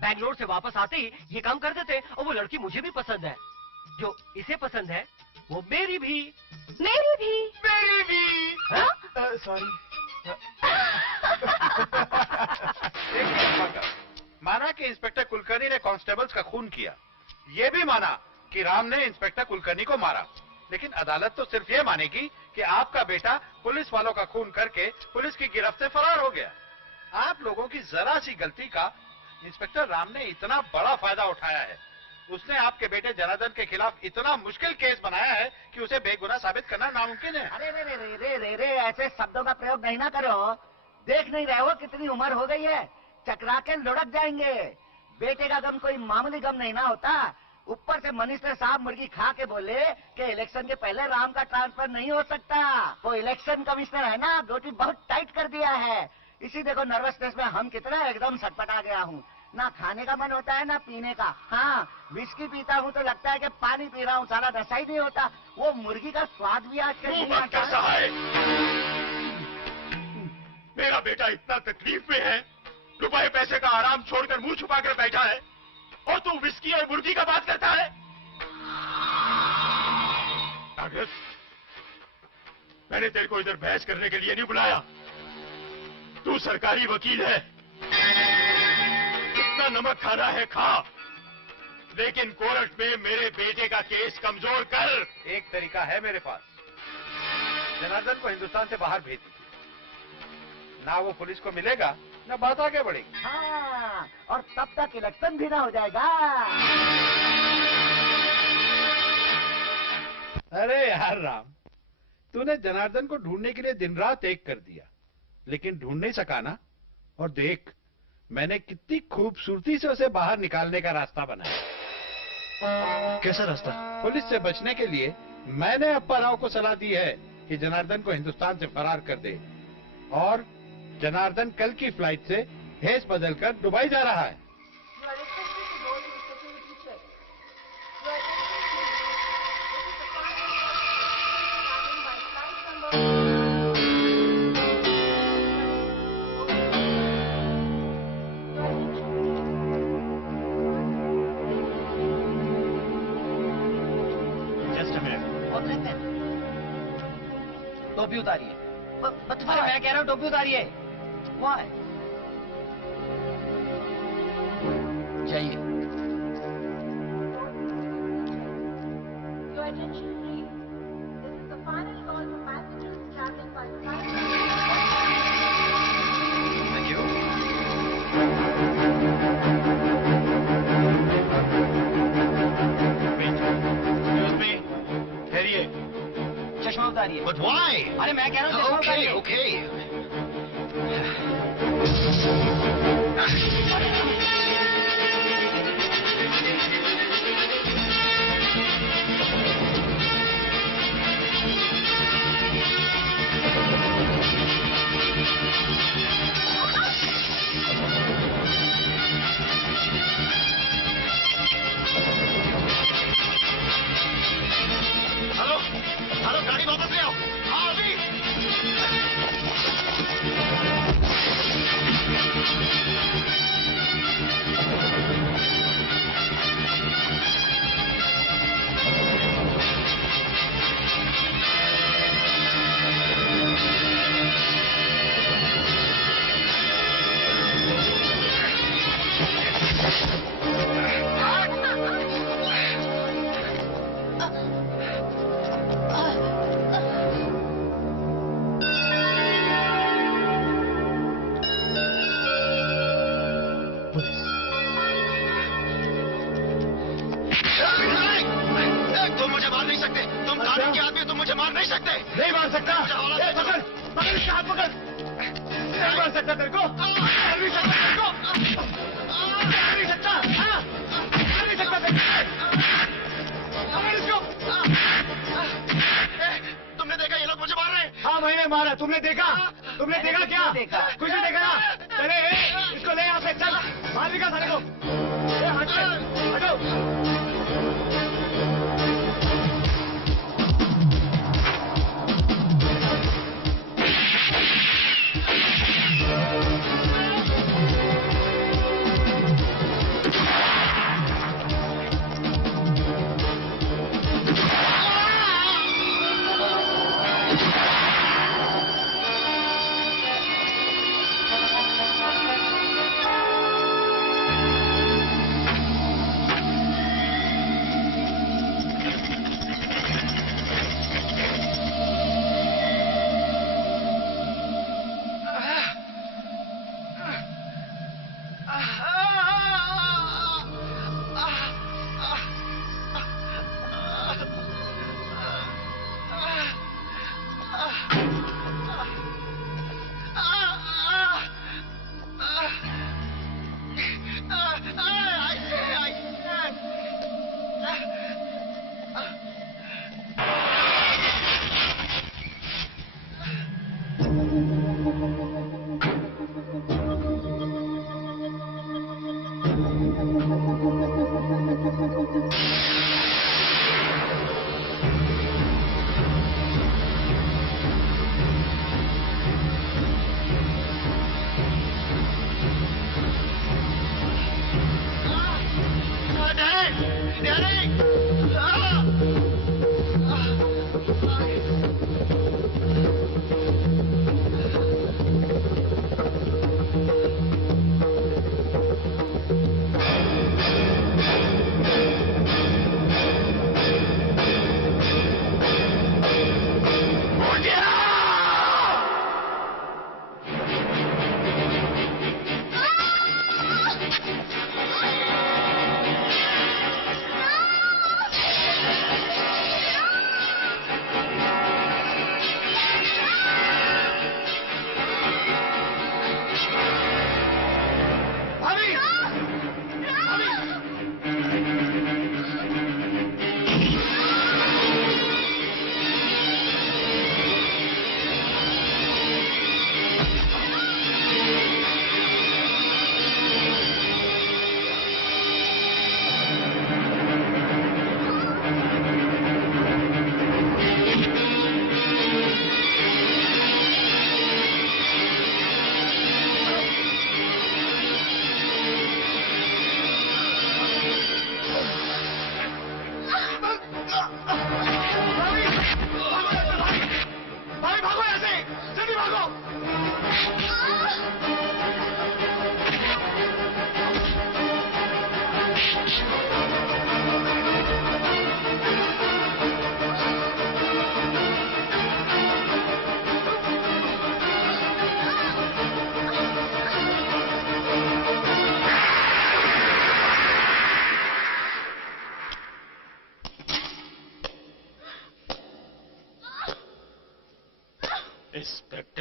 बैंगलोर से वापस आते ही ये काम कर देते और वो लड़की मुझे भी पसंद है। जो इसे पसंद है वो मेरी भी। मेरी भी। मेरी भी। सॉरी। माना कि इंस्पेक्टर कुलकर्णी ने कांस्टेबल्स का खून किया, ये भी माना कि राम ने इंस्पेक्टर कुलकर्णी को मारा, लेकिन अदालत तो सिर्फ ये मानेगी कि आपका बेटा पुलिस वालों का खून करके पुलिस की गिरफ्त से फरार हो गया। आप लोगों की जरा सी गलती का इंस्पेक्टर राम ने इतना बड़ा फायदा उठाया है। उसने आपके बेटे जनार्दन के खिलाफ इतना मुश्किल केस बनाया है कि उसे बेगुनाह साबित करना नामुमकिन है। अरे रे रे रे रे रे रे, ऐसे शब्दों का प्रयोग नहीं ना करो। देख नहीं रहे हो कितनी उम्र हो गई है, चकरा के लुढ़क जाएंगे। बेटे का गम कोई मामूली गम नहीं ना होता। ऊपर से मिनिस्टर साहब मुर्गी खा के बोले कि इलेक्शन के पहले राम का ट्रांसफर नहीं हो सकता। वो इलेक्शन कमिश्नर है ना, ड्यूटी बहुत टाइट कर दिया है। इसी देखो नर्वसनेस में हम कितना एकदम सटपटा गया हूँ। ना खाने का मन होता है ना पीने का। हाँ, विस्की पीता हूँ तो लगता है कि पानी पी रहा हूँ, सारा नशा ही नहीं होता। वो मुर्गी का स्वाद भी आजकल नहीं आता। कैसा है? मेरा बेटा इतना तकलीफ में है, रुपए पैसे का आराम छोड़कर मुंह छुपा कर बैठा है, और तू विस्की और मुर्गी का बात करता है? नागरस, मैंने तेरे को इधर बहस करने के लिए नहीं बुलाया। तू सरकारी वकील है, जितना नमक खाना है खा, लेकिन कोर्ट में मेरे बेटे का केस कमजोर कर। एक तरीका है मेरे पास, जनार्दन को हिंदुस्तान से बाहर भेज दीजिए। ना वो पुलिस को मिलेगा ना बात आगे बढ़ेगी। हाँ, और तब तक इलेक्शन भी ना हो जाएगा। अरे यार राम, तूने जनार्दन को ढूंढने के लिए दिन रात एक कर दिया, लेकिन ढूंढ नहीं सका ना। और देख, मैंने कितनी खूबसूरती से उसे बाहर निकालने का रास्ता बनाया। कैसा रास्ता? पुलिस से बचने के लिए मैंने अप्पा राव को सलाह दी है कि जनार्दन को हिंदुस्तान से फरार कर दे, और जनार्दन कल की फ्लाइट से भेस बदलकर दुबई जा रहा है। टोपी उतारिए। But अरे मैं कह रहा हूँ टोपी उतारिए। Why? जाइए। Your attention, please. This is the final call for passengers traveling by flight. Thank you. Excuse me. ठहरिए। चश्मा उतारिए। But why? अरे मैं कह रहा हूँ चश्मा Okay, उतारिए। okay. हेलो हेलो गाड़ी वापस ले आओ हाँ अभी तुम मुझे मार नहीं सकते तुम कानून के आदमी हो, तुम मुझे मार नहीं सकते नहीं मार सकता। मुझे हवाला ए, दे, पकड़ इसका हाथ पकड़। नहीं मार सकता तेरे को। मार नहीं सकता तेरे को। मार नहीं सकता। हाँ? मार नहीं सकता तेरे को। पकड़ इसको। तुमने देखा ये लोग मुझे मार रहे हैं हाँ मैंने मारा। तुमने देखा? तुमने देखा क्या? कुछ नहीं देखा ना? चले इसको ले यहाँ से चल। मार दिखा साले को। ए, हटो।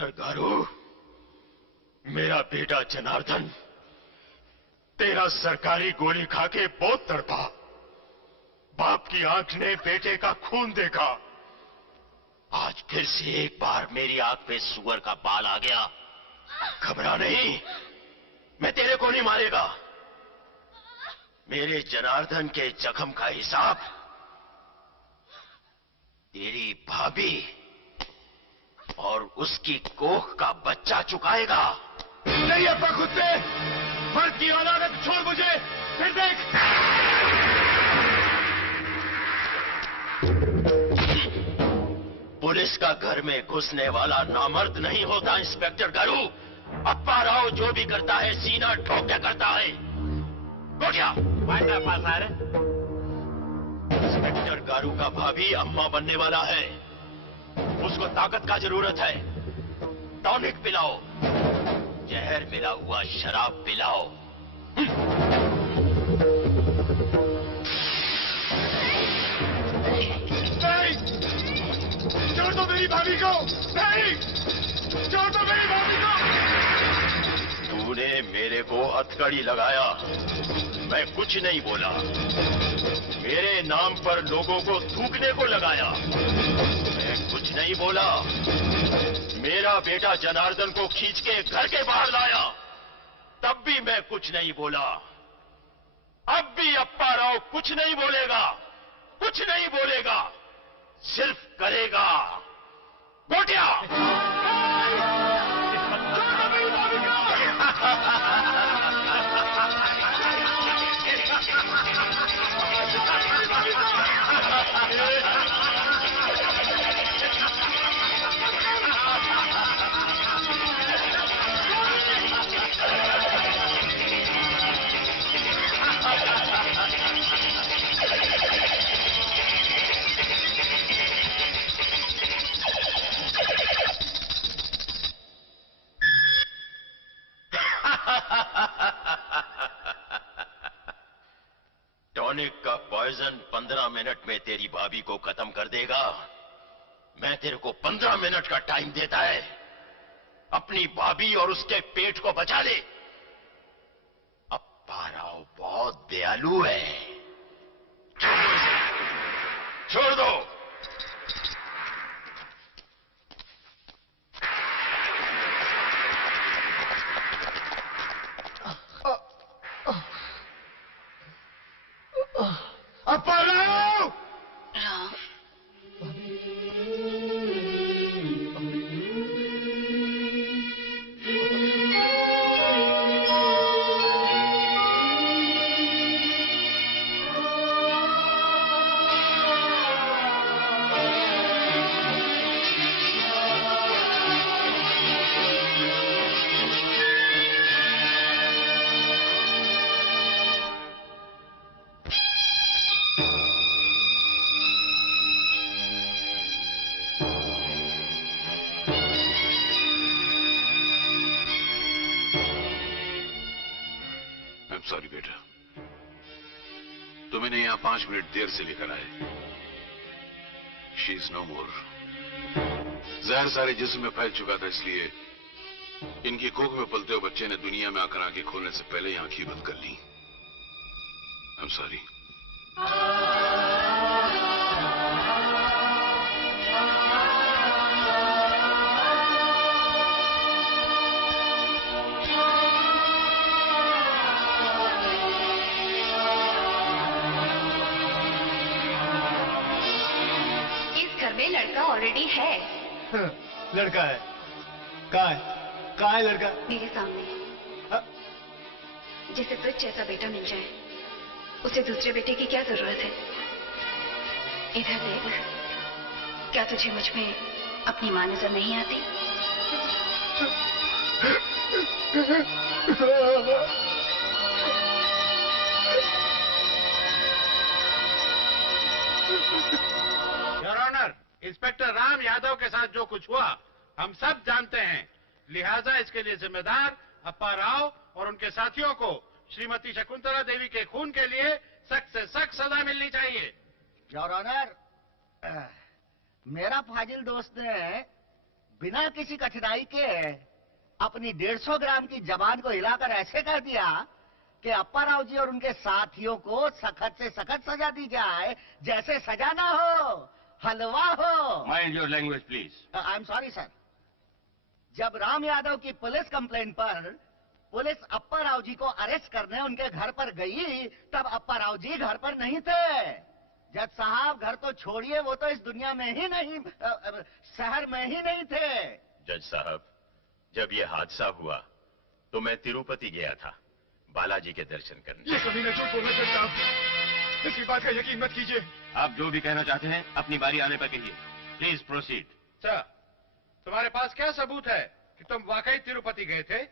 इंस्पेक्टर गारू, मेरा बेटा जनार्दन तेरा सरकारी गोली खा के बहुत तड़पा। बाप की आंख ने बेटे का खून देखा। आज फिर से एक बार मेरी आंख पे सुअर का बाल आ गया। घबरा नहीं, मैं तेरे को नहीं मारेगा। मेरे जनार्दन के जख्म का हिसाब तेरी भाभी और उसकी कोख का बच्चा चुकाएगा। नहीं अपना खुद पे मर्द की औलाद छोड़ मुझे, फिर देख। पुलिस का घर में घुसने वाला नामर्द नहीं होता इंस्पेक्टर गारू। अप्पा राव जो भी करता है सीना ठोक के करता है। गोटिया सर। इंस्पेक्टर गारू का भाभी अम्मा बनने वाला है। उसको ताकत का जरूरत है। टॉनिक पिलाओ, जहर मिला हुआ शराब पिलाओ। नहीं, छोड़ दो मेरी भाभी को। नहीं, छोड़ दो मेरी भाभी को। तूने मेरे को हथकड़ी लगाया, मैं कुछ नहीं बोला। मेरे नाम पर लोगों को थूकने को लगाया, मैं कुछ नहीं बोला। मेरा बेटा जनार्दन को खींच के घर के बाहर लाया, तब भी मैं कुछ नहीं बोला। अब भी अप्पा राव कुछ नहीं बोलेगा, कुछ नहीं बोलेगा, सिर्फ करेगा। गोटिया टॉनिक का पॉइजन 15 मिनट में तेरी भाभी को खत्म कर देगा। मैं तेरे को 15 मिनट का टाइम देता है। अपनी भाभी और उसके पेट को बचा ले। अप्पा राव बहुत दयालु है। छोड़ दो। अप्पा राव! सॉरी बेटा, तुम इन्हें यहाँ 5 मिनट देर से लेकर आए। शी इज नो मोर। जहर सारे जिस्म में फैल चुका था, इसलिए इनकी कोख में पलते हुए बच्चे ने दुनिया में आकर आंखें खोलने से पहले ही आंखें बंद कर ली। I am sorry. लड़का ऑलरेडी है। लड़का है? कहाँ है? कहाँ है लड़का? मेरे सामने। जिसे तुझ जैसा बेटा मिल जाए, उसे दूसरे बेटे की क्या जरूरत है? इधर देख, क्या तुझे मुझ में अपनी मां नजर नहीं आती? Your honour, inspector Ram Yadav के साथ जो कुछ हुआ हम सब जानते हैं। लिहाजा इसके लिए जिम्मेदार अप्पा राव और उनके साथियों को श्रीमती शकुंतला देवी के खून के लिए सख्त से सख्त सजा मिलनी चाहिए। योर ऑनर, मेरा फाजिल दोस्त ने बिना किसी कठिनाई के अपनी 150 ग्राम की जबान को हिलाकर ऐसे कह दिया कि अप्पा राव जी और उनके साथियों को सख्त से सख्त सजा दी जाए, जैसे सजा ना हो, हलवा हो। Mind your language please. I am sorry sir. जब राम यादव की पुलिस कंप्लेंट पर पुलिस अप्पा राव जी को अरेस्ट करने उनके घर पर गई, तब अप्पा राव जी घर पर नहीं थे। जज साहब, घर तो छोड़िए, वो तो इस दुनिया में ही नहीं, शहर में ही नहीं थे। जज साहब, जब ये हादसा हुआ तो मैं तिरुपति गया था बालाजी के दर्शन करने। ये कभी न झूठ बोलना जज साहब, इसकी बात का यकीन मत कीजिए। आप जो भी कहना चाहते हैं अपनी बारी आने पर कहिए। Please proceed. सर, तुम्हारे पास क्या सबूत है कि तुम वाकई तिरुपति गए थे?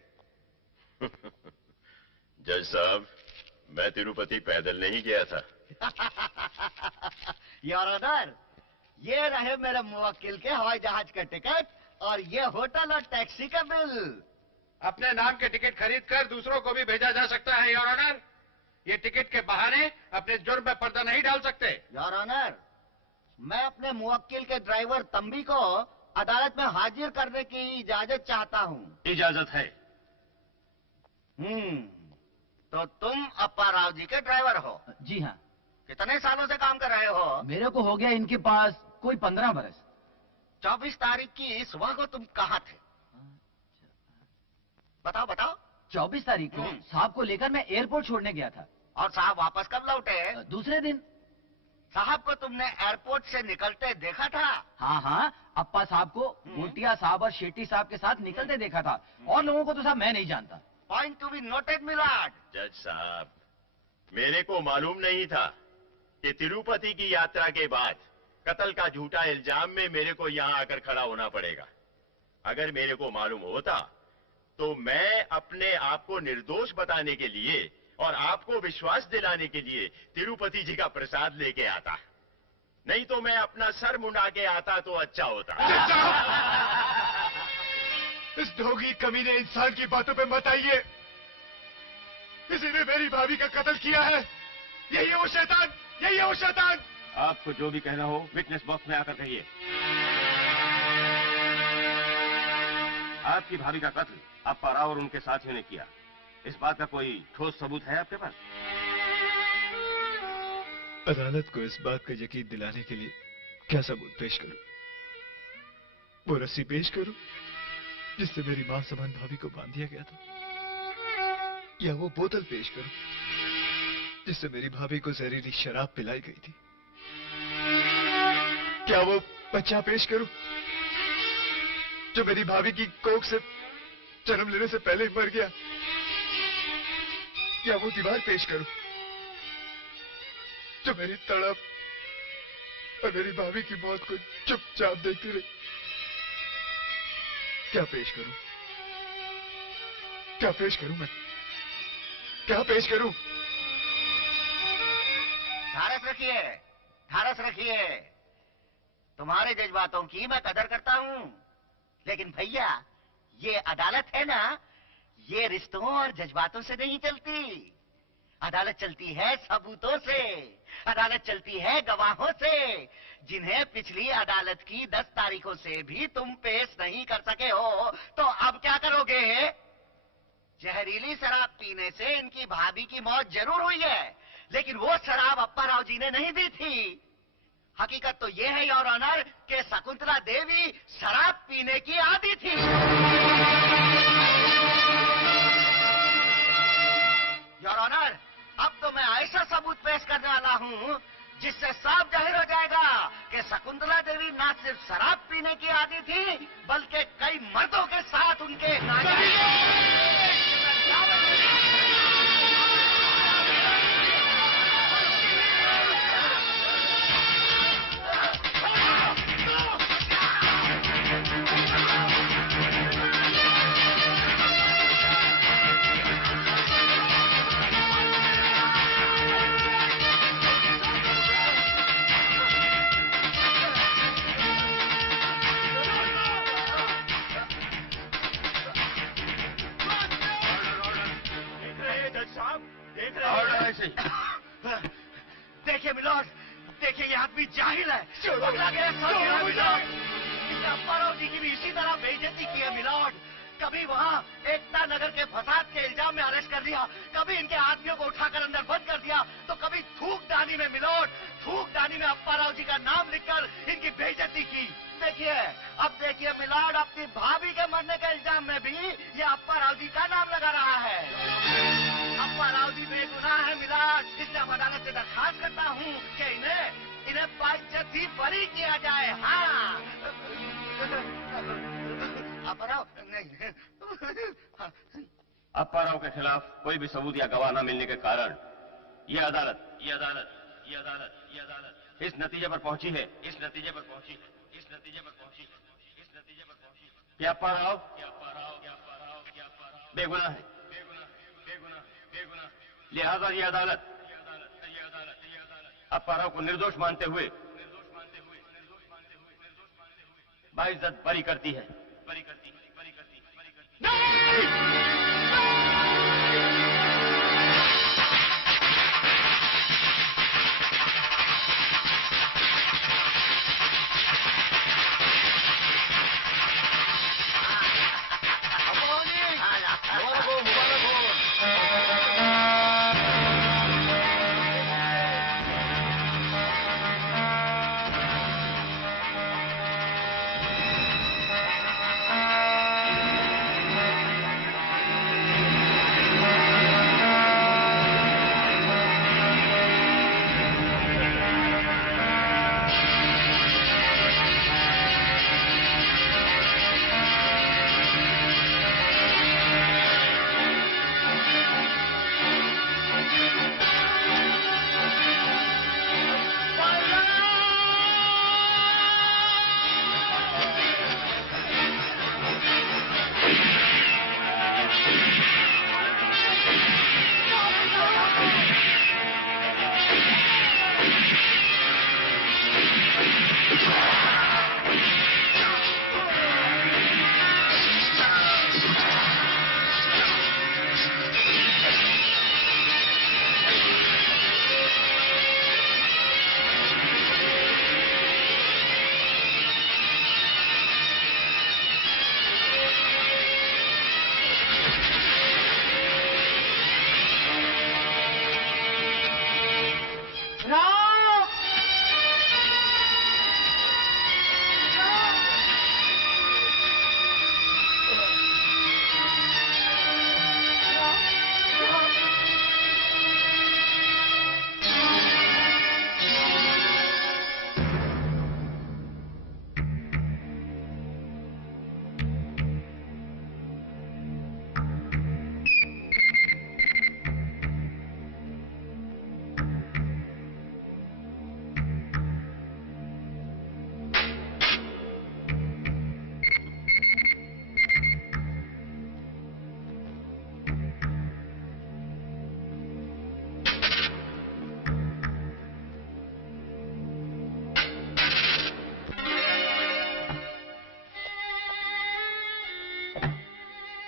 जज साहब, मैं तिरुपति पैदल नहीं गया था। योर ऑनर, ये रहे मेरे मुवक्किल के हवाई जहाज का टिकट और ये होटल और टैक्सी का बिल। अपने नाम के टिकट खरीद कर दूसरों को भी भेजा जा सकता है योर ऑनर। ये टिकट के बहाने अपने जुर्म में पर्दा नहीं डाल सकते। योर ऑनर, मैं अपने मुवक्किल के ड्राइवर तंबी को अदालत में हाजिर करने की इजाजत चाहता हूँ। इजाजत है। तो तुम अप्पा राव जी के ड्राइवर हो? जी हाँ। कितने सालों से काम कर रहे हो? मेरे को हो गया इनके पास कोई 15 बरस। 24 तारीख की सुबह को तुम कहाँ थे? बताओ बताओ। 24 तारीख को साहब को लेकर मैं एयरपोर्ट छोड़ने गया था। और साहब वापस कब लौटे? दूसरे दिन। साहब को तुमने एयरपोर्ट से निकलते देखा था? हाँ हाँ, अप्पा साहब को भूटिया साहब और शेट्टी साहब के साथ निकलते देखा था। और लोगों को तो साहब मैं नहीं जानता। Point to be noted milord. जज साहब, मेरे को मालूम नहीं था कि तिरुपति की यात्रा के बाद कत्ल का झूठा इल्जाम में मेरे को यहाँ आकर खड़ा होना पड़ेगा। अगर मेरे को मालूम होता तो मैं अपने आप को निर्दोष बताने के लिए और आपको विश्वास दिलाने के लिए तिरुपति जी का प्रसाद लेके आता, नहीं तो मैं अपना सर मुंडा के आता तो अच्छा होता। इस ढोंगी कमीने इंसान की बातों पे मत आइए। किसी ने मेरी भाभी का कत्ल किया है। यही है वो शैतान, यही है वो शैतान। आपको जो भी कहना हो विटनेस बॉक्स में आकर कहिए। आपकी भाभी का कत्ल अप्पा राव और उनके साथियों ने किया। इस बात का कोई ठोस सबूत है आपके पास? अदालत को इस बात का यकीन दिलाने के लिए क्या सबूत पेश करूं? वो रस्सी पेश करूं जिससे मेरी मां समान भाभी को बांध दिया गया था, या वो बोतल पेश करूं जिससे मेरी भाभी को जहरीली शराब पिलाई गई थी? क्या वो बच्चा पेश करूं जो मेरी भाभी की कोख से जन्म लेने से पहले ही मर गया? या वो दीवार पेश करूं जो मेरी तड़प और मेरी भाभी की मौत को चुपचाप देखती रही? क्या पेश करूं? क्या पेश करूं मैं? क्या पेश करूं? धारस रखिए, धारस रखिए। तुम्हारे जज्बातों की मैं कदर करता हूं, लेकिन भैया ये अदालत है ना, ये रिश्तों और जज्बातों से नहीं चलती। अदालत चलती है सबूतों से, अदालत चलती है गवाहों से, जिन्हें पिछली अदालत की 10 तारीखों से भी तुम पेश नहीं कर सके हो। तो अब क्या करोगे? जहरीली शराब पीने से इनकी भाभी की मौत जरूर हुई है, लेकिन वो शराब अप्पा राव जी ने नहीं दी थी। हकीकत तो ये है योर ऑनर कि शकुंतला देवी शराब पीने की आदी थी। योर ऑनर, अब तो मैं ऐसा सबूत पेश करने वाला हूँ जिससे साफ जाहिर हो जाएगा कि शकुंतला देवी ना सिर्फ शराब पीने की आदी थी, बल्कि कई मर्दों के साथ उनके देखिए मिलोड, देखिए ये आदमी जाहिल है। पकड़ा गया। हमने अप्पाराव जी की भी इसी तरह बेइज्जती की है मिलॉर्ड। कभी वहाँ एकता नगर के फसाद के इल्जाम में अरेस्ट कर दिया, कभी इनके आदमियों को उठाकर अंदर बंद कर दिया, तो कभी थूकदानी में मिलॉर्ड, थूकदानी में अप्पाराव जी का नाम लिखकर इनकी बेइज्जती की। देखिए, अब देखिए मिलॉर्ड, अपनी भाभी के मरने के इल्जाम में भी ये अप्पाराव जी का नाम लगा रहा है। अप्पाराव जी बेगुनाह है मिलॉर्ड, इसलिए हम अदालत से दरखास्त करता हूँ कि इन्हें बाइज्जती बरी किया जाए। हाँ, अप्पाराव नहीं। अप्पाराव के खिलाफ कोई भी सबूत या गवाह न मिलने के कारण ये अदालत इस नतीजे पर पहुंची है कि अप्पाराव बेगुनाह है। लिहाजा ये अदालत अप्पाराव को निर्दोष मानते हुए बाइज्जत बरी करती है।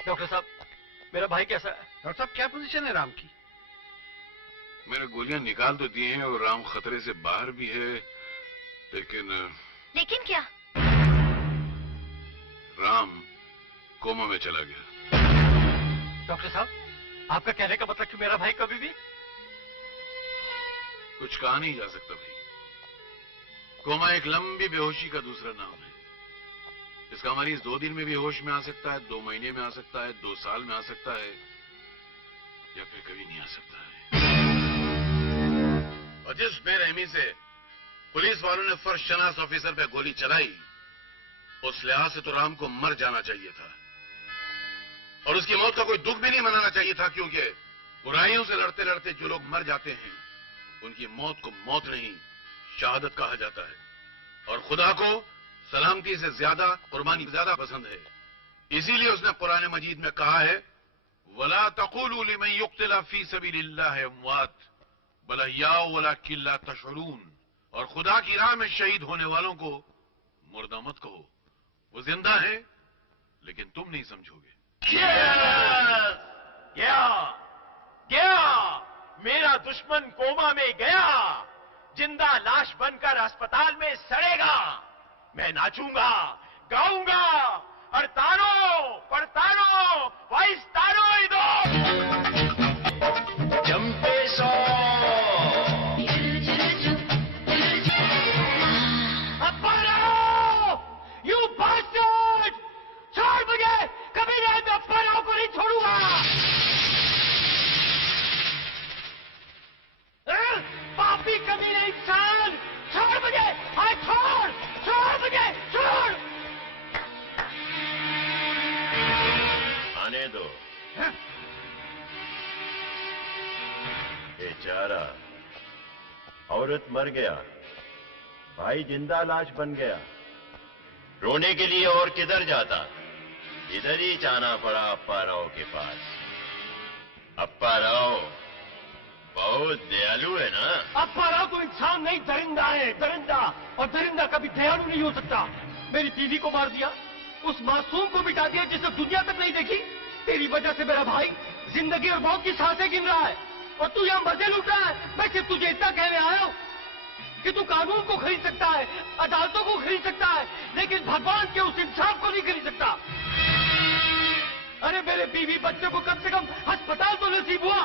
डॉक्टर साहब, मेरा भाई कैसा है? डॉक्टर साहब, क्या पोजीशन है राम की? मैंने गोलियां निकाल तो दी हैं और राम खतरे से बाहर भी है, लेकिन क्या? राम कोमा में चला गया। डॉक्टर साहब, आपका कहने का मतलब कि मेरा भाई कभी भी कुछ कहा नहीं जा सकता भाई। कोमा एक लंबी बेहोशी का दूसरा नाम है। इसका मरीज 2 दिन में भी होश में आ सकता है, 2 महीने में आ सकता है, 2 साल में आ सकता है, या फिर कभी नहीं आ सकता है। और जिस बेरहमी से पुलिस वालों ने फर्स्ट शनास ऑफिसर पे गोली चलाई, उस लिहाज से तो राम को मर जाना चाहिए था और उसकी मौत का कोई दुख भी नहीं मनाना चाहिए था, क्योंकि बुराइयों से लड़ते लड़ते जो लोग मर जाते हैं उनकी मौत को मौत नहीं शहादत कहा जाता है। और खुदा को सलामती से ज्यादा कुर्बानी ज्यादा पसंद है। इसीलिए उसने कुरान मजीद में कहा है, वला तक़ूलू लिमन युक़्तला फी सबीलिल्लाहि अमवात बल अहयाउ वलाकिन ला तशऊरून। और खुदा की राह में शहीद होने वालों को मुर्दा मत कहो, वो जिंदा है लेकिन तुम नहीं समझोगे। गया मेरा दुश्मन कोमा में गया, जिंदा लाश बनकर अस्पताल में सड़ेगा। मैं नाचूंगा, गाऊंगा। और तारो वाइस तारो इदो जंपे सो यू बास्टर्ड! छोड़ मुझे! कभी नहीं मैं अप्पा राव को नहीं छोड़ूंगा! पापी कमीने इंसान! छोड़ मुझे! हाय छोड़ मुझे! छोड़! आने दो। बेचारा औरत मर गया, भाई जिंदा लाश बन गया। रोने के लिए और किधर जाता? इधर ही जाना पड़ा अप्पा राव के पास। अप्पा राव बहुत दयालु है ना? अप्पा राव तो इंसान नहीं, दरिंदा है, दरिंदा। और दरिंदा कभी दयालु नहीं हो सकता। मेरी बीवी को मार दिया, उस मासूम को मिटा दिया जिसे दुनिया तक नहीं देखी। तेरी वजह से मेरा भाई जिंदगी और मौत की सांसें गिन रहा है और तू यहाँ मजे लूट रहा है। मैं सिर्फ तुझे इतना कहने आया हूँ कि तू कानून को खरीद सकता है, अदालतों को खरीद सकता है, लेकिन भगवान के उस इंसाफ को नहीं खरीद सकता। अरे मेरे बीवी बच्चे को कम से कम अस्पताल तो नसीब हुआ,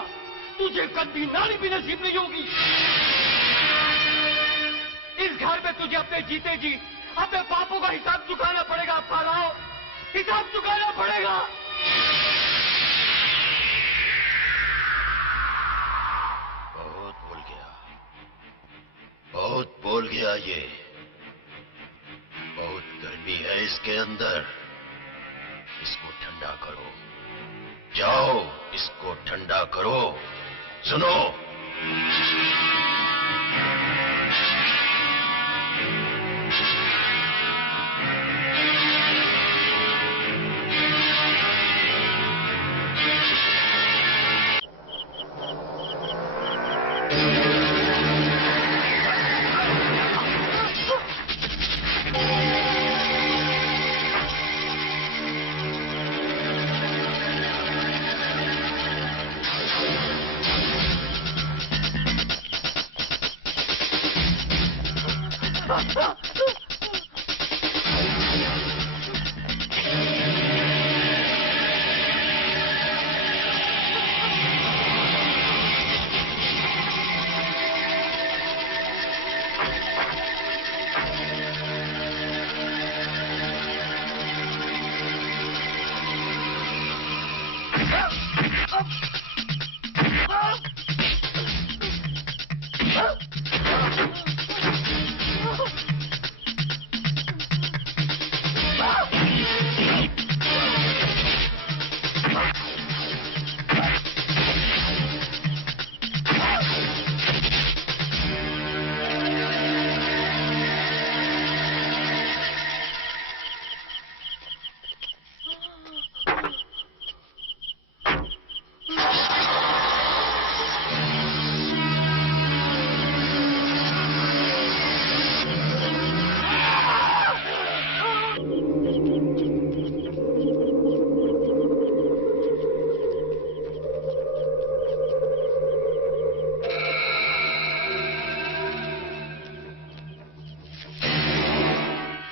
तुझे कभी नाली भी नसीब नहीं होगी। इस घर में तुझे अपने जीते जी अपने पापों का हिसाब चुकाना पड़ेगा अप्पा राव, हिसाब चुकाना पड़ेगा। बहुत बोल गया ये। बहुत गर्मी है इसके अंदर, इसको ठंडा करो। जाओ इसको ठंडा करो। सुनो,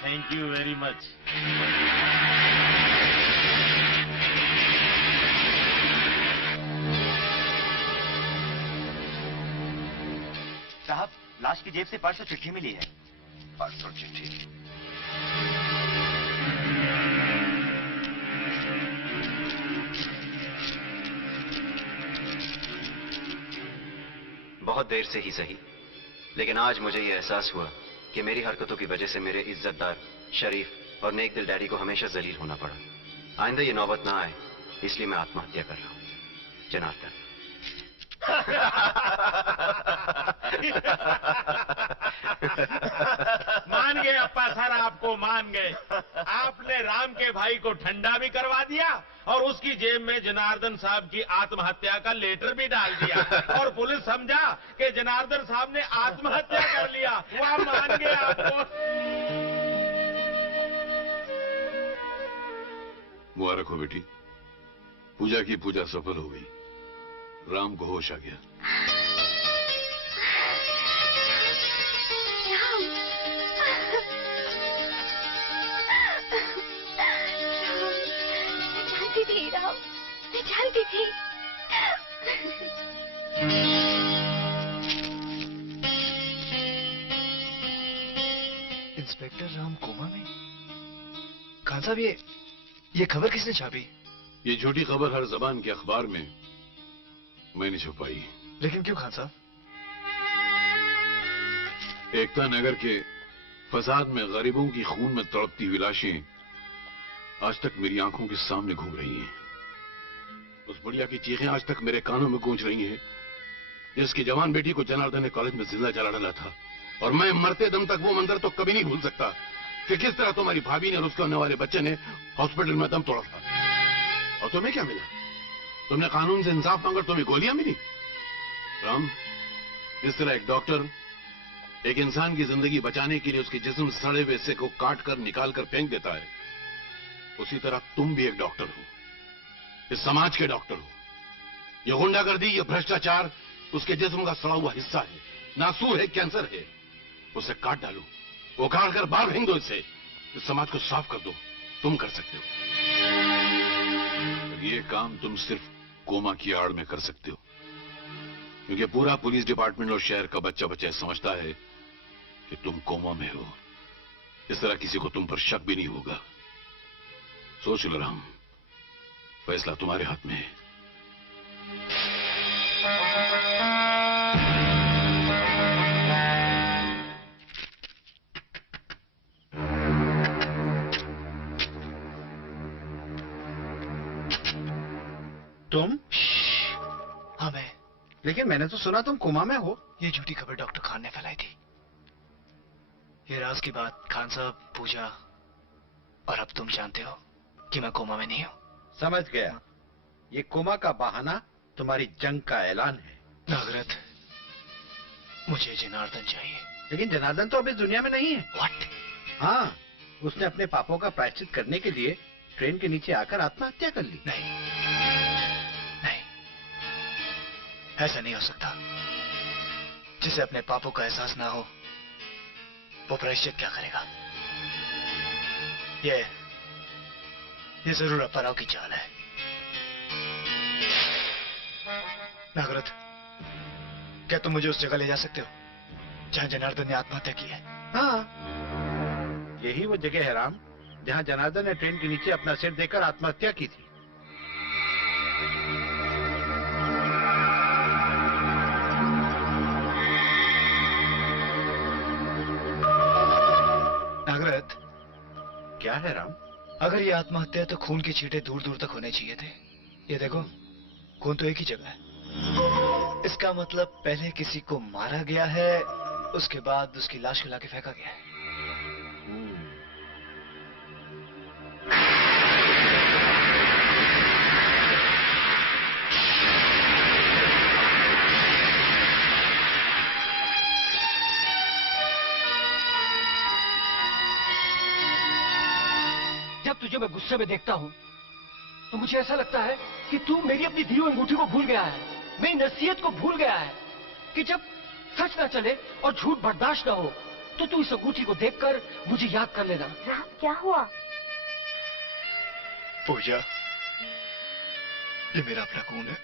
थैंक यू वेरी मच। साहब, लाश की जेब से परसों चिट्ठी मिली है। परसों चिट्ठी? बहुत देर से ही सही, लेकिन आज मुझे ये एहसास हुआ कि मेरी हरकतों की वजह से मेरे इज्जतदार, शरीफ और नेक दिल डैडी को हमेशा जलील होना पड़ा। आइंदा ये नौबत ना आए, इसलिए मैं आत्महत्या कर रहा हूँ। जनार्दन। मान गए अप्पा सर, आपको मान गए। आपने राम के भाई को ठंडा भी करवा दिया और उसकी जेब में जनार्दन साहब की आत्महत्या का लेटर भी डाल दिया और पुलिस समझा कि जनार्दन साहब ने आत्महत्या कर लिया। वह मान गए आपको। मुबारक हो बेटी, पूजा की पूजा सफल हो गई। राम को होश आ गया। थी राम, मैं जानती थी। इंस्पेक्टर राम कोमा में? खान साहब, ये खबर किसने छापी? ये झूठी खबर हर जबान के अखबार में मैंने छुपाई। लेकिन क्यों खान साहब? एकता नगर के फसाद में गरीबों की खून में तड़पती हुई लाशें आज तक मेरी आंखों के सामने घूम रही हैं। उस बुढ़िया की चीखें आज तक मेरे कानों में गूंज रही हैं, जिसकी जवान बेटी को जनार्दन ने कॉलेज में जिंदा जला डाला था। और मैं मरते दम तक वो मंजर तो कभी नहीं भूल सकता कि किस तरह तुम्हारी भाभी ने और उसके होने वाले बच्चे ने हॉस्पिटल में दम तोड़ा था। और तुम्हें क्या मिला? तुमने कानून से इंसाफ मांगा, तुम्हें गोलियां मिली। राम, इस तरह एक डॉक्टर एक इंसान की जिंदगी बचाने के लिए उसके जिस्म से सड़े हुए हिस्से को काट कर निकाल कर फेंक देता है, उसी तरह तुम भी एक डॉक्टर हो, इस समाज के डॉक्टर हो। ये गुंडागर्दी, ये भ्रष्टाचार उसके जिस्म का सड़ा हुआ हिस्सा है, नासूर है, कैंसर है। उसे काट डालो, उखाड़ कर बाहर फेंक दो, इसे इस समाज को साफ कर दो। तुम कर सकते हो। ये काम तुम सिर्फ कोमा की आड़ में कर सकते हो, क्योंकि पूरा पुलिस डिपार्टमेंट और शहर का बच्चा बच्चा समझता है कि तुम कोमा में हो। इस तरह किसी को तुम पर शक भी नहीं होगा। सोच लो राम, फैसला तुम्हारे हाथ में है। तुम? हाँ मैं। लेकिन मैंने तो सुना तुम कोमा में हो। ये झूठी खबर डॉक्टर खान ने फैलाई थी। ये राज की बात खान साहब, पूजा और अब तुम जानते हो कि मैं कोमा में नहीं हूँ। समझ गया। ये कोमा का बहाना तुम्हारी जंग का ऐलान है। नागरथ, मुझे जनार्दन चाहिए। लेकिन जनार्दन तो अभी इस दुनिया में नहीं है। What? हाँ, उसने अपने पापों का प्रायश्चित करने के लिए ट्रेन के नीचे आकर आत्महत्या कर ली। नहीं, ऐसा नहीं हो सकता। जिसे अपने पापों का एहसास ना हो, वो प्रायश्चित क्या करेगा? ये जरूर अपराव की चाल है। नागरथ, क्या तुम मुझे उस जगह ले जा सकते हो जहां जनार्दन ने आत्महत्या की है? हाँ, यही वो जगह है राम, जहां जनार्दन ने ट्रेन के नीचे अपना सिर देकर आत्महत्या की थी। नागरथ, क्या है राम? अगर ये आत्महत्या है तो खून के छींटे दूर दूर तक होने चाहिए थे। ये देखो, खून तो एक ही जगह है। इसका मतलब पहले किसी को मारा गया है, उसके बाद उसकी लाश को लाके फेंका गया है। जब तुझे मैं गुस्से में देखता हूँ तो मुझे ऐसा लगता है कि तू मेरी अपनी दी हुई अंगूठी को भूल गया है, मेरी नसीहत को भूल गया है कि जब सच ना चले और झूठ बर्दाश्त ना हो तो तू इस अंगूठी को देखकर मुझे याद कर लेना। राम, क्या हुआ? पूजा, ये मेरा अपना खून है।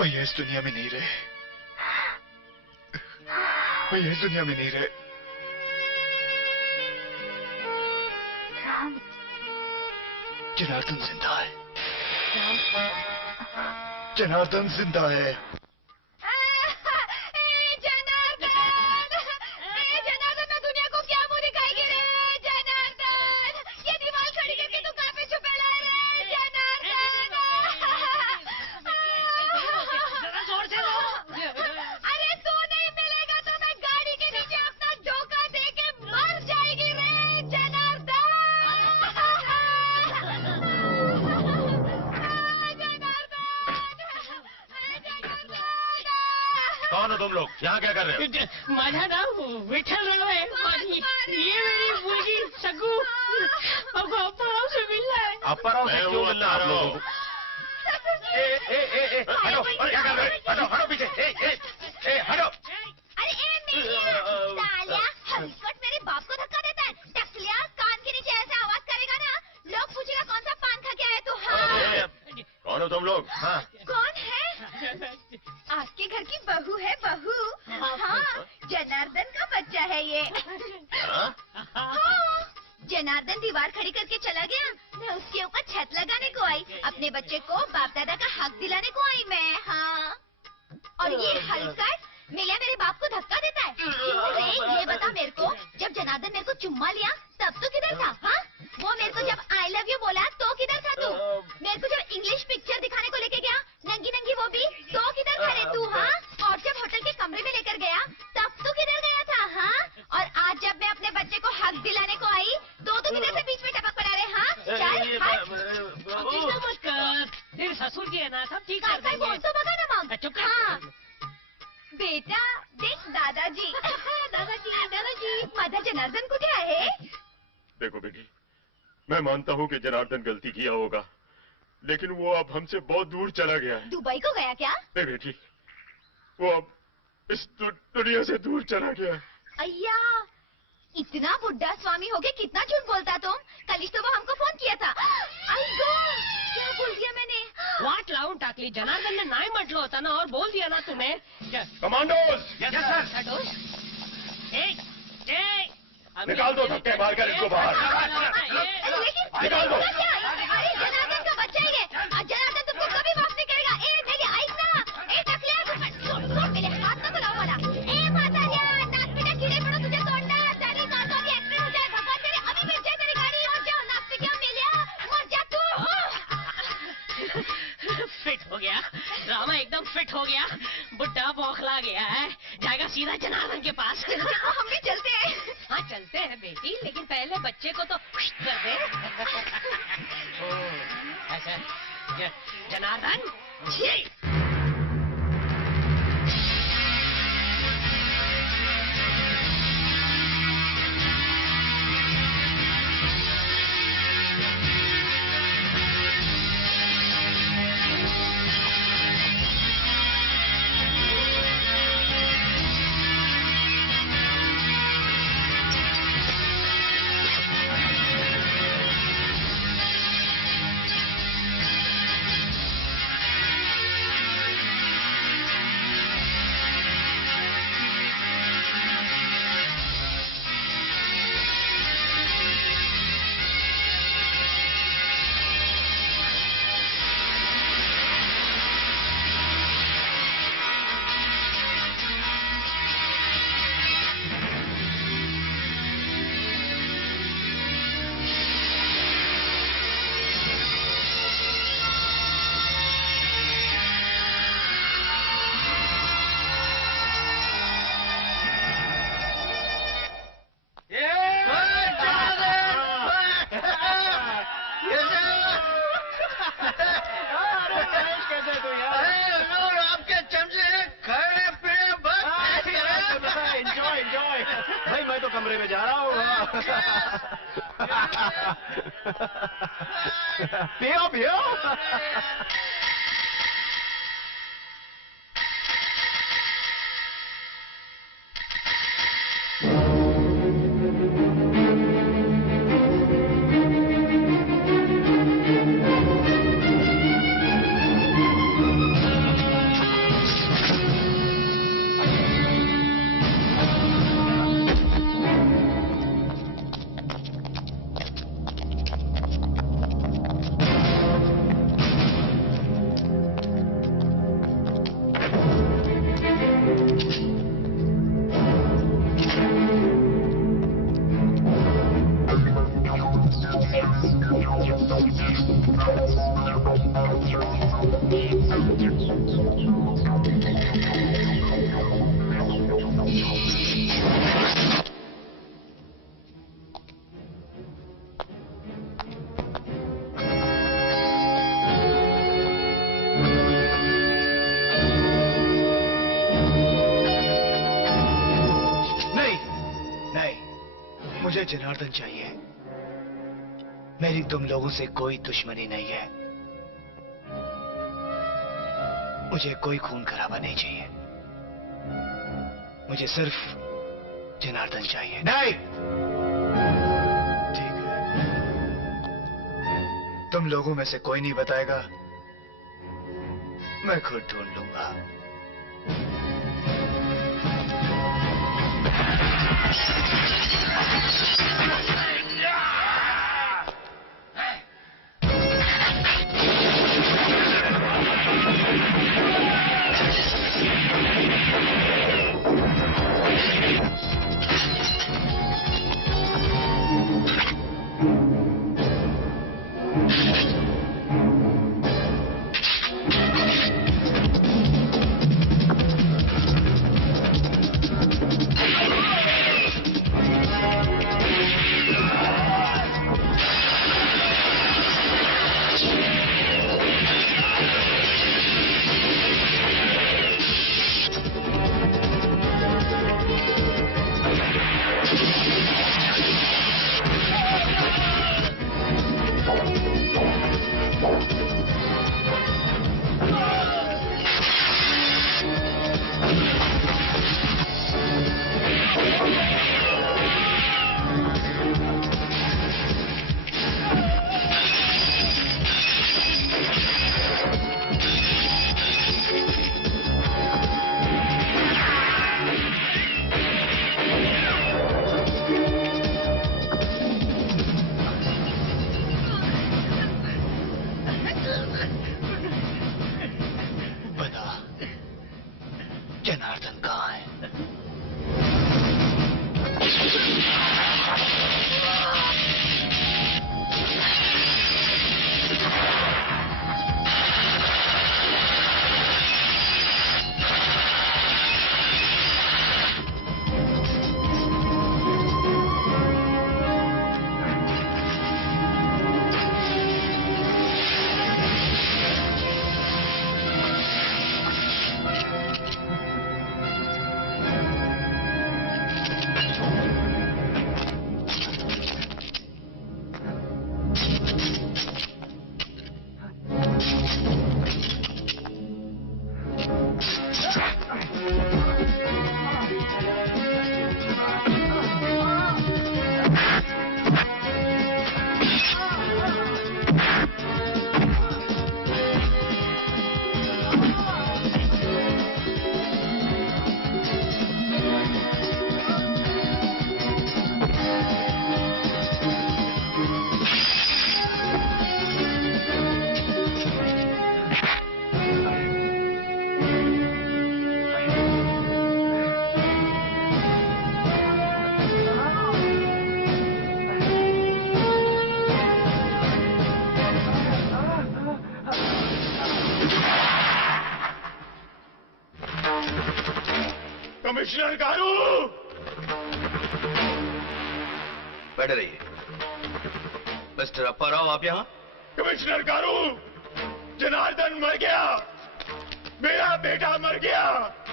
भैया इस दुनिया में नहीं रहे। भैया इस दुनिया में नहीं रहे। राम, जनार्दन जिंदा है। जनार्दन जिंदा है। जनार्दन, मैं दुनिया को क्या मुंह दिखाएगी रे? जनार्दन, ये दीवार खड़ी करके तू कहाँ पे छुपेला है रे? जनार्दन, जरा जोर से लो। अरे तू नहीं मिलेगा तो मैं गाड़ी के नीचे अपना धोखा दे के मर जाएगी रे जनार्दन। कौन हो तुम लोग? यहाँ क्या कर रहे हो? माझा नाव विठ्ठलराव है। ये मेरी मुलगी सगू अब अप्पाराव से मिलना है। अप्पाराव से क्यों मिलना आप लोगों को? हटो, क्या कर रहे हो? हटो पीछे। हटो। अरे ए मेरी सालिया, हलकट मेरे बाप को धक्का देता है। टकले हो तुम लोग? हाँ कौन है? आपके घर की बहू है, बहू। हाँ, जनार्दन का बच्चा है ये। हाँ, जनार्दन दीवार खड़ी करके चला गया, मैं उसके ऊपर छत लगाने को आई, अपने बच्चे को बाप दादा का हक दिलाने को आई मैं। हाँ, और ये हलकर मिलिया मेरे बाप को धक्का देता है। क्यों रे, ये बता मेरे को, जब जनार्दन मेरे को चुम्मा लिया तब तो किधर था? हाँ, वो मेरे को जब आई लव यू बोला तो किधर था तू? मेरे को जब इंग्लिश पिक्चर दिखाने को लेके गया, नंगी नंगी वो भी, तो किधर था रे तू? हाँ, और जब होटल के कमरे में लेकर गया तब तो किधर गया था? हाँ, और आज जब मैं अपने बच्चे को हक दिलाने को आई तो किधर से बीच में टपक पड़ा रे? हाँ, चल हट। तेरे ससुर जी है ना, सब ठीक काका बोल तो बगा ना मांग। हाँ बेटा देख दादाजी। दादाजी मदर जनार्दन कुठे आहे? देखो बेटी, मैं मानता हूँ कि जनार्दन गलती किया होगा, लेकिन वो अब हमसे बहुत दूर चला गया है। दुबई को गया क्या? नहीं बेटी, वो अब इस दुनिया से दूर चला गया है। अय्या, इतना बुढ़ा स्वामी होके कितना झूठ बोलता तुम? कल तो वो हमको फोन किया था। अय्यो, क्या बोल दिया मैंने? वाट लावून टाकली. जनार्दन ने नाही म्हटलं होतं ना, और बोल दिया ना तूने. कमांडोज! Yes sir. निकाल दो धक्के मारकर इसको बाहर. निकाल दो. अरे जनार्दन का बच्चा है ये. जनार्दन तुमको कभी माफ नहीं करेगा. मेरी ऐक ना. टकल्या, मेरे हाथ नको लावू मला. म्हाताऱ्या, नागपिटा किडे पडो तुझ्या तोंडात. चाली काका की ऍक्सिडेंट हो जाए. भगवान तेरे अभी मिल जाए तेरी गाड़ी. मर जाओ नागपिटा मेल्या. मर जा तू. फिट हो गया रामा, एकदम फिट हो गया. बुढ़ा बौखला गया है, जाएगा सीधा जनार्दन के पास. हम भी चलते हैं. हाँ चलते हैं बेटी, लेकिन पहले बच्चे को तो कर दे. ऐसा जनार्दन कमरे में जा रहा हूँ. पियो पियो. मुझे जनार्दन चाहिए. मेरी तुम लोगों से कोई दुश्मनी नहीं है. मुझे कोई खून खराबा नहीं चाहिए. मुझे सिर्फ जनार्दन चाहिए. नहीं, ठीक है. तुम लोगों में से कोई नहीं बताएगा मैं खुद ढूंढ लूंगा। जनार्दन कहाँ है? कमिश्नर गारू! बैठे रहिए। मिस्टर अप्पा राव, आप यहाँ? कमिश्नर गारू, जनार्दन मर गया, मेरा बेटा मर गया।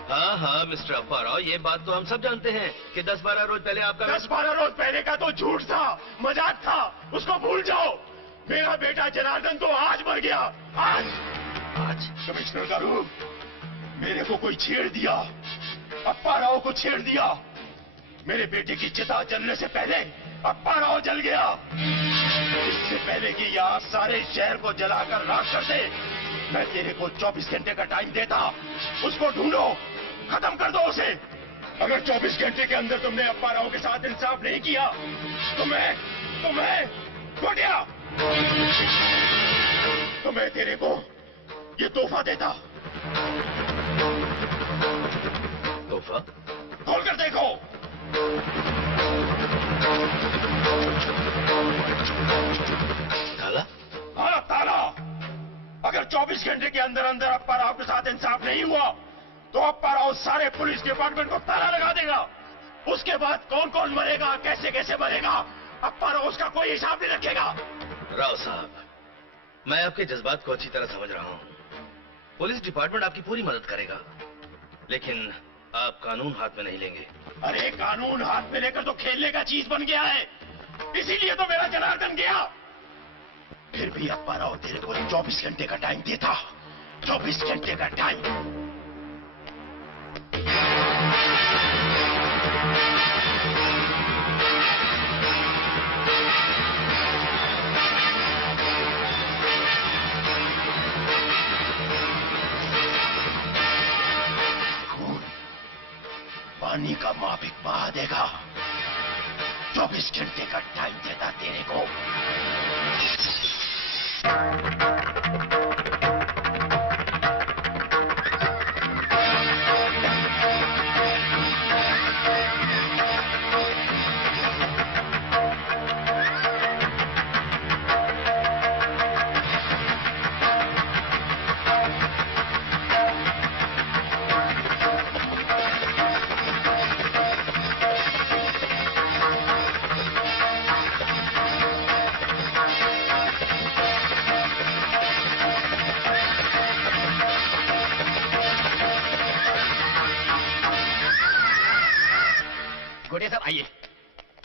हाँ हाँ मिस्टर अप्पा राव, ये बात तो हम सब जानते हैं कि 10-12 रोज पहले आपका 10-12 रोज पहले का तो झूठ था, मजाक था, उसको भूल जाओ। मेरा बेटा जनार्दन तो आज मर गया, आज। कमिश्नर गारू, मेरे को कोई छेड़ दिया, अप्पा राव को छेड़ दिया। मेरे बेटे की चिता जलने से पहले अप्पा राव जल गया। इससे पहले कि यहाँ सारे शहर को जलाकर राख कर दे, मैं तेरे को 24 घंटे का टाइम देता। उसको ढूंढो, खत्म कर दो उसे। अगर 24 घंटे के अंदर तुमने अप्पा राव के साथ इंसाफ नहीं किया तो मैं गोटिया, तो मैं तेरे को ये तोहफा देता। तोहफा? खोल कर देखो। ताला? हाँ ताला। अगर 24 घंटे के अंदर अंदर अप्पा राव के साथ इंसाफ नहीं हुआ तो अप्पा राव सारे पुलिस डिपार्टमेंट को ताला लगा देगा। उसके बाद कौन कौन मरेगा, कैसे कैसे मरेगा, अप्पा राव उसका कोई हिसाब नहीं रखेगा। राव साहब, मैं आपके जज्बात को अच्छी तरह समझ रहा हूँ। पुलिस डिपार्टमेंट आपकी पूरी मदद करेगा, लेकिन आप कानून हाथ में नहीं लेंगे। अरे कानून हाथ में लेकर तो खेलने का चीज बन गया है, इसीलिए तो मेरा जनार्दन गया। फिर भी अप्पा राव तेरे को 24 घंटे का टाइम देता, 24 घंटे का टाइम। पानी का मापिक बहा देगा। 24 घंटे का टाइम देता तेरे को। गोटिया साहब आइए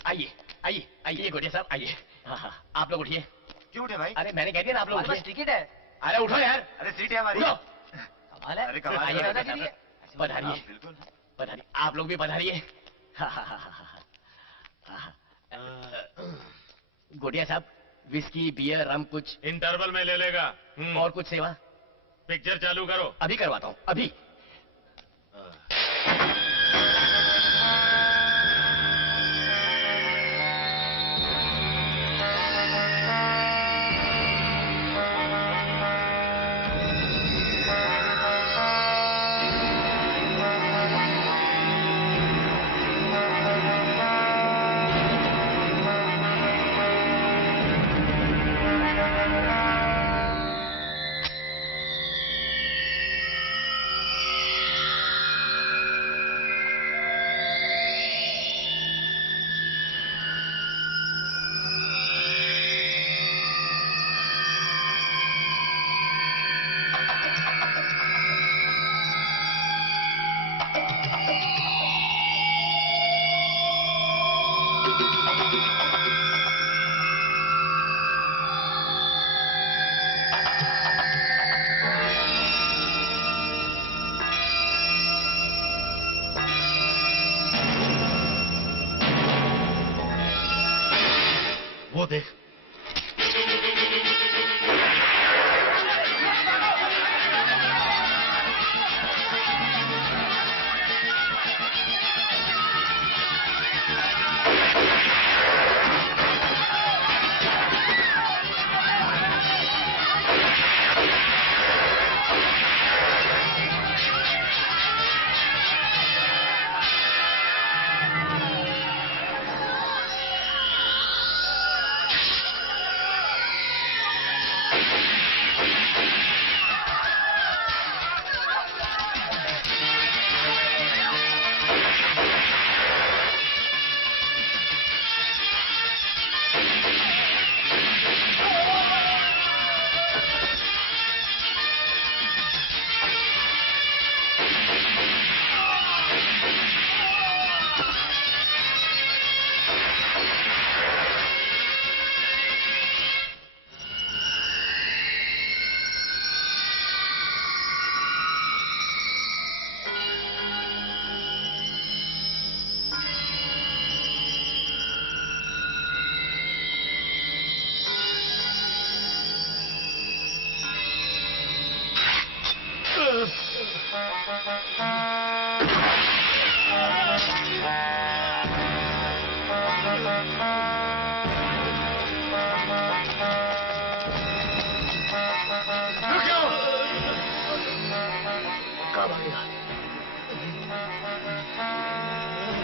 आइए आइए आइए गोटिया साहब आइए। हाँ हाँ आप लोग उठिए। क्यों उठे भाई? अरे मैंने कह दिया ना आप लोग हमारे उठिए। पास टिकट है। अरे उठो यार। अरे सीट है हमारी। उठो। कमाल है। अरे कमाल आइए है। दादाजी पधारिए। बिल्कुल। पधारिए आप लोग भी पधारिए। गोटिया साहब विस्की बियर रम कुछ इंटरवल में ले लेगा। और कुछ सेवा? पिक्चर चालू करो। अभी करवाता हूँ अभी। वो देख।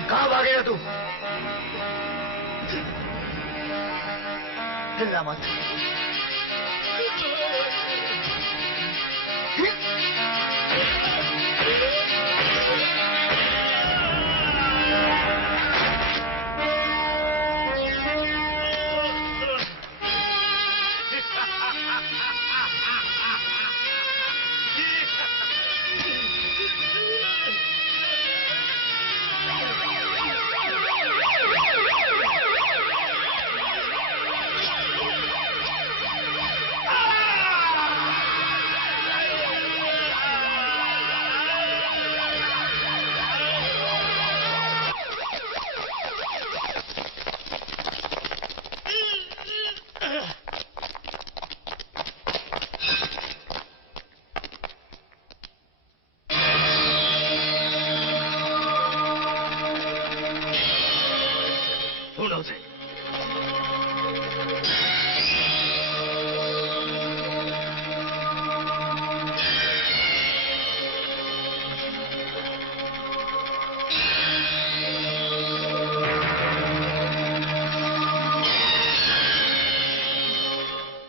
कहाँ भागेगा तू? हिलना मत।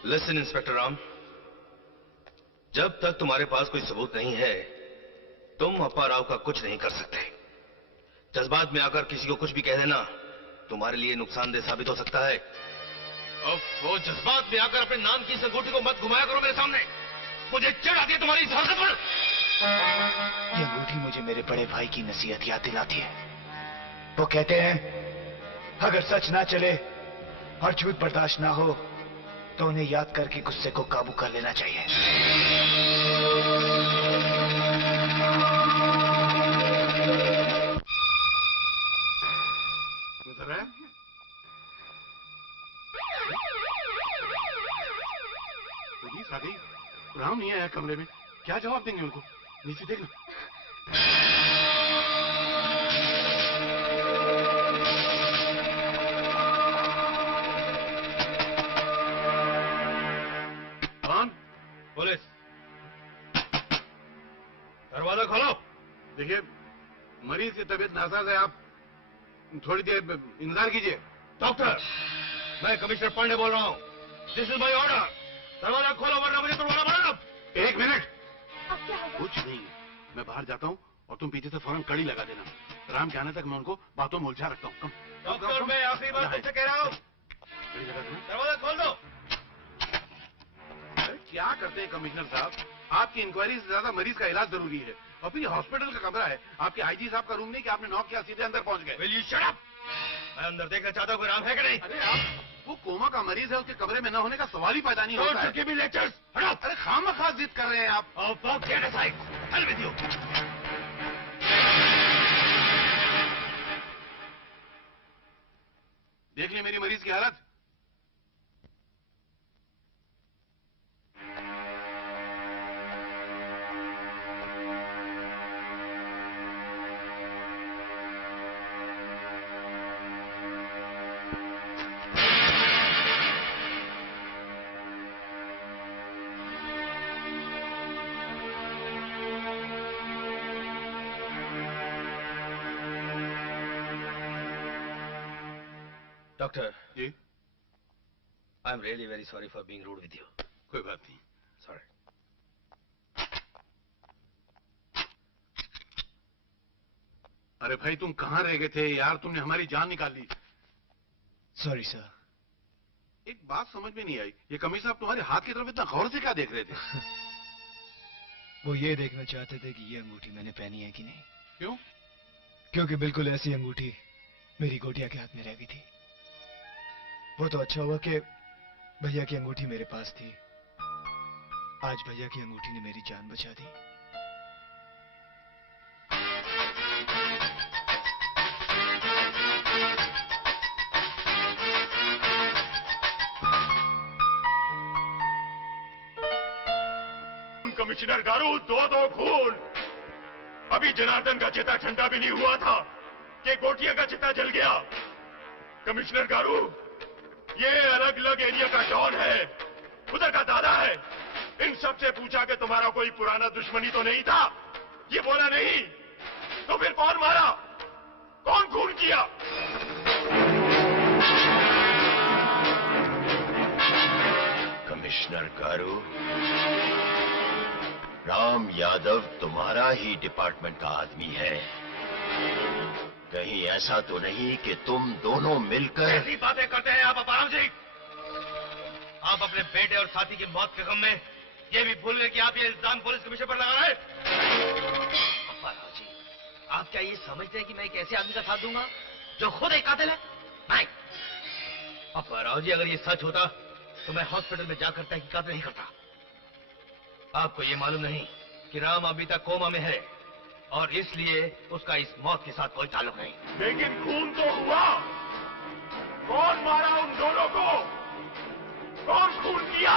लिसन इंस्पेक्टर राम, जब तक तुम्हारे पास कोई सबूत नहीं है तुम अप्पा राव का कुछ नहीं कर सकते। जज्बात में आकर किसी को कुछ भी कह देना तुम्हारे लिए नुकसानदेह साबित हो सकता है। अब वो जज्बात में आकर अपने नाम की इस अंगूठी को मत घुमाया करो मेरे सामने। मुझे चिढ़ आती है तुम्हारी इस हरकत पर। ये अंगूठी मुझे मेरे बड़े भाई की नसीहत याद दिलाती है। वो कहते हैं अगर सच ना चले और झूठ बर्दाश्त ना हो तो उन्हें याद करके गुस्से को काबू कर लेना चाहिए। नजर है? पुलिस आ गई। राम नहीं आया कमरे में। क्या जवाब देंगे उनको? नीचे देखना। कौन? पुलिस। दरवाजा खोलो। देखिए, मरीज की तबीयत नासाज है, आप थोड़ी देर इंतजार कीजिए। डॉक्टर, मैं कमिश्नर पांडे बोल रहा हूँ। This is my order. दरवाजा खोलो वरना मुझे तुड़वाना पड़ेगा। एक मिनट। कुछ नहीं, मैं बाहर जाता हूँ और तुम पीछे से फौरन कड़ी लगा देना। राम के आने तक मैं उनको बातों में उलझा रखता हूँ। डॉक्टर, मैं आखिरी बार तुमसे कह रहा हूँ, कड़ी लगा देना। दरवाजा खोल दो। अरे क्या करते हैं कमिश्नर साहब, आपकी इंक्वायरी से ज्यादा मरीज का इलाज जरूरी है। और फिर हॉस्पिटल का कमरा है, आपके आईजी साहब का रूम नहीं कि आपने नॉक किया सीधे अंदर पहुंच गए। Will you shut up? मैं अंदर देखना चाहता हूँ कोई राम है कि नहीं। अरे आप, वो कोमा का मरीज है, उसके कमरे में न होने का सवाल ही पैदा नहीं होता है। Give me lectures. हटाओ। अरे खामखा जिद कर रहे हैं आप। Get aside. Hell with you. देख ली मेरी मरीज की हालत। Doctor ji, I am really very sorry for being rude with you. कोई बात नहीं। सॉरी। अरे भाई तुम कहाँ रह गए थे यार, तुमने हमारी जान निकाल ली। Sorry sir. एक बात समझ में नहीं आई, ये कमिश्नर साहब तुम्हारे हाथ की तरफ इतना गौर से क्या देख रहे थे? वो ये देखना चाहते थे कि ये अंगूठी मैंने पहनी है कि नहीं। क्यों? क्योंकि बिल्कुल ऐसी अंगूठी मेरी गोटिया के हाथ में रह गई थी। वो तो अच्छा हुआ कि भैया की अंगूठी मेरे पास थी। आज भैया की अंगूठी ने मेरी जान बचा दी। कमिश्नर गारू, दो खून। अभी जनार्दन का चिता ठंडा भी नहीं हुआ था कि गोटिया का चिता जल गया। कमिश्नर गारू, ये अलग अलग एरिया का डॉन है, उधर का दादा है। इन सब से पूछा कि तुम्हारा कोई पुराना दुश्मनी तो नहीं था? ये बोला नहीं, तो फिर कौन मारा, कौन खून किया? कमिश्नर गारू, राम यादव तुम्हारा ही डिपार्टमेंट का आदमी है। कहीं ऐसा तो नहीं कि तुम दोनों मिलकर ऐसी बातें करते हैं आप अपराम जी? आप अपने बेटे और साथी की मौत के गम में ये भी भूल गए कि आप ये इल्जाम पुलिस कमिश्नर पर लगा रहे हैं। अपराम जी, आप क्या ये समझते हैं कि मैं एक ऐसे आदमी का साथ दूंगा जो खुद एक कातिल है? नहीं। अपराम जी, अगर ये सच होता तो मैं हॉस्पिटल में जाकर तहकीकात नहीं करता। आपको ये मालूम नहीं कि राम अभी तक कोमा में है और इसलिए उसका इस मौत के साथ कोई ताल्लुक नहीं। लेकिन खून तो हुआ। कौन मारा उन दोनों को? कौन खून किया?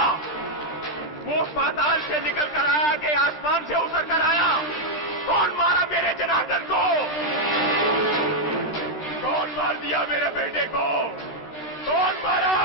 वो पाताल से निकल कर आया कि आसमान से उतर कर आया? कौन मारा मेरे जनार्दन को? कौन मार दिया मेरे बेटे को? कौन मारा?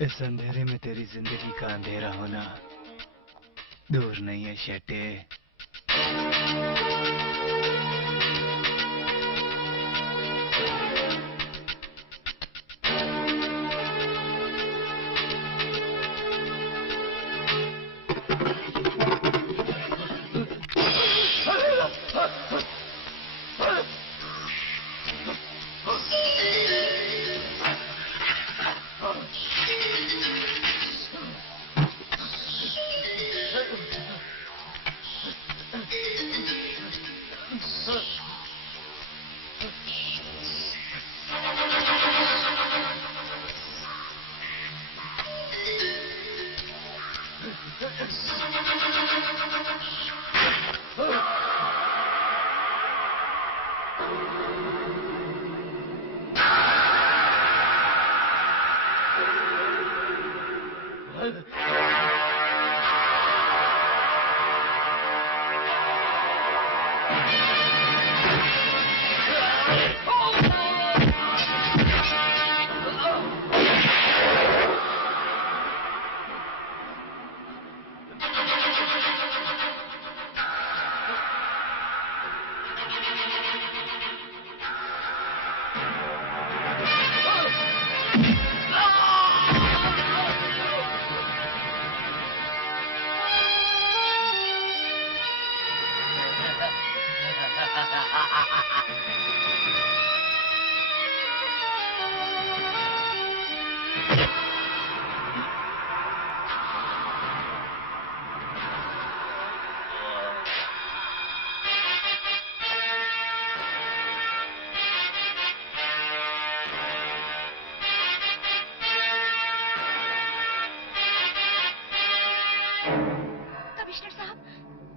इस अंधेरे में तेरी जिंदगी का अंधेरा होना दूर नहीं है शेटे।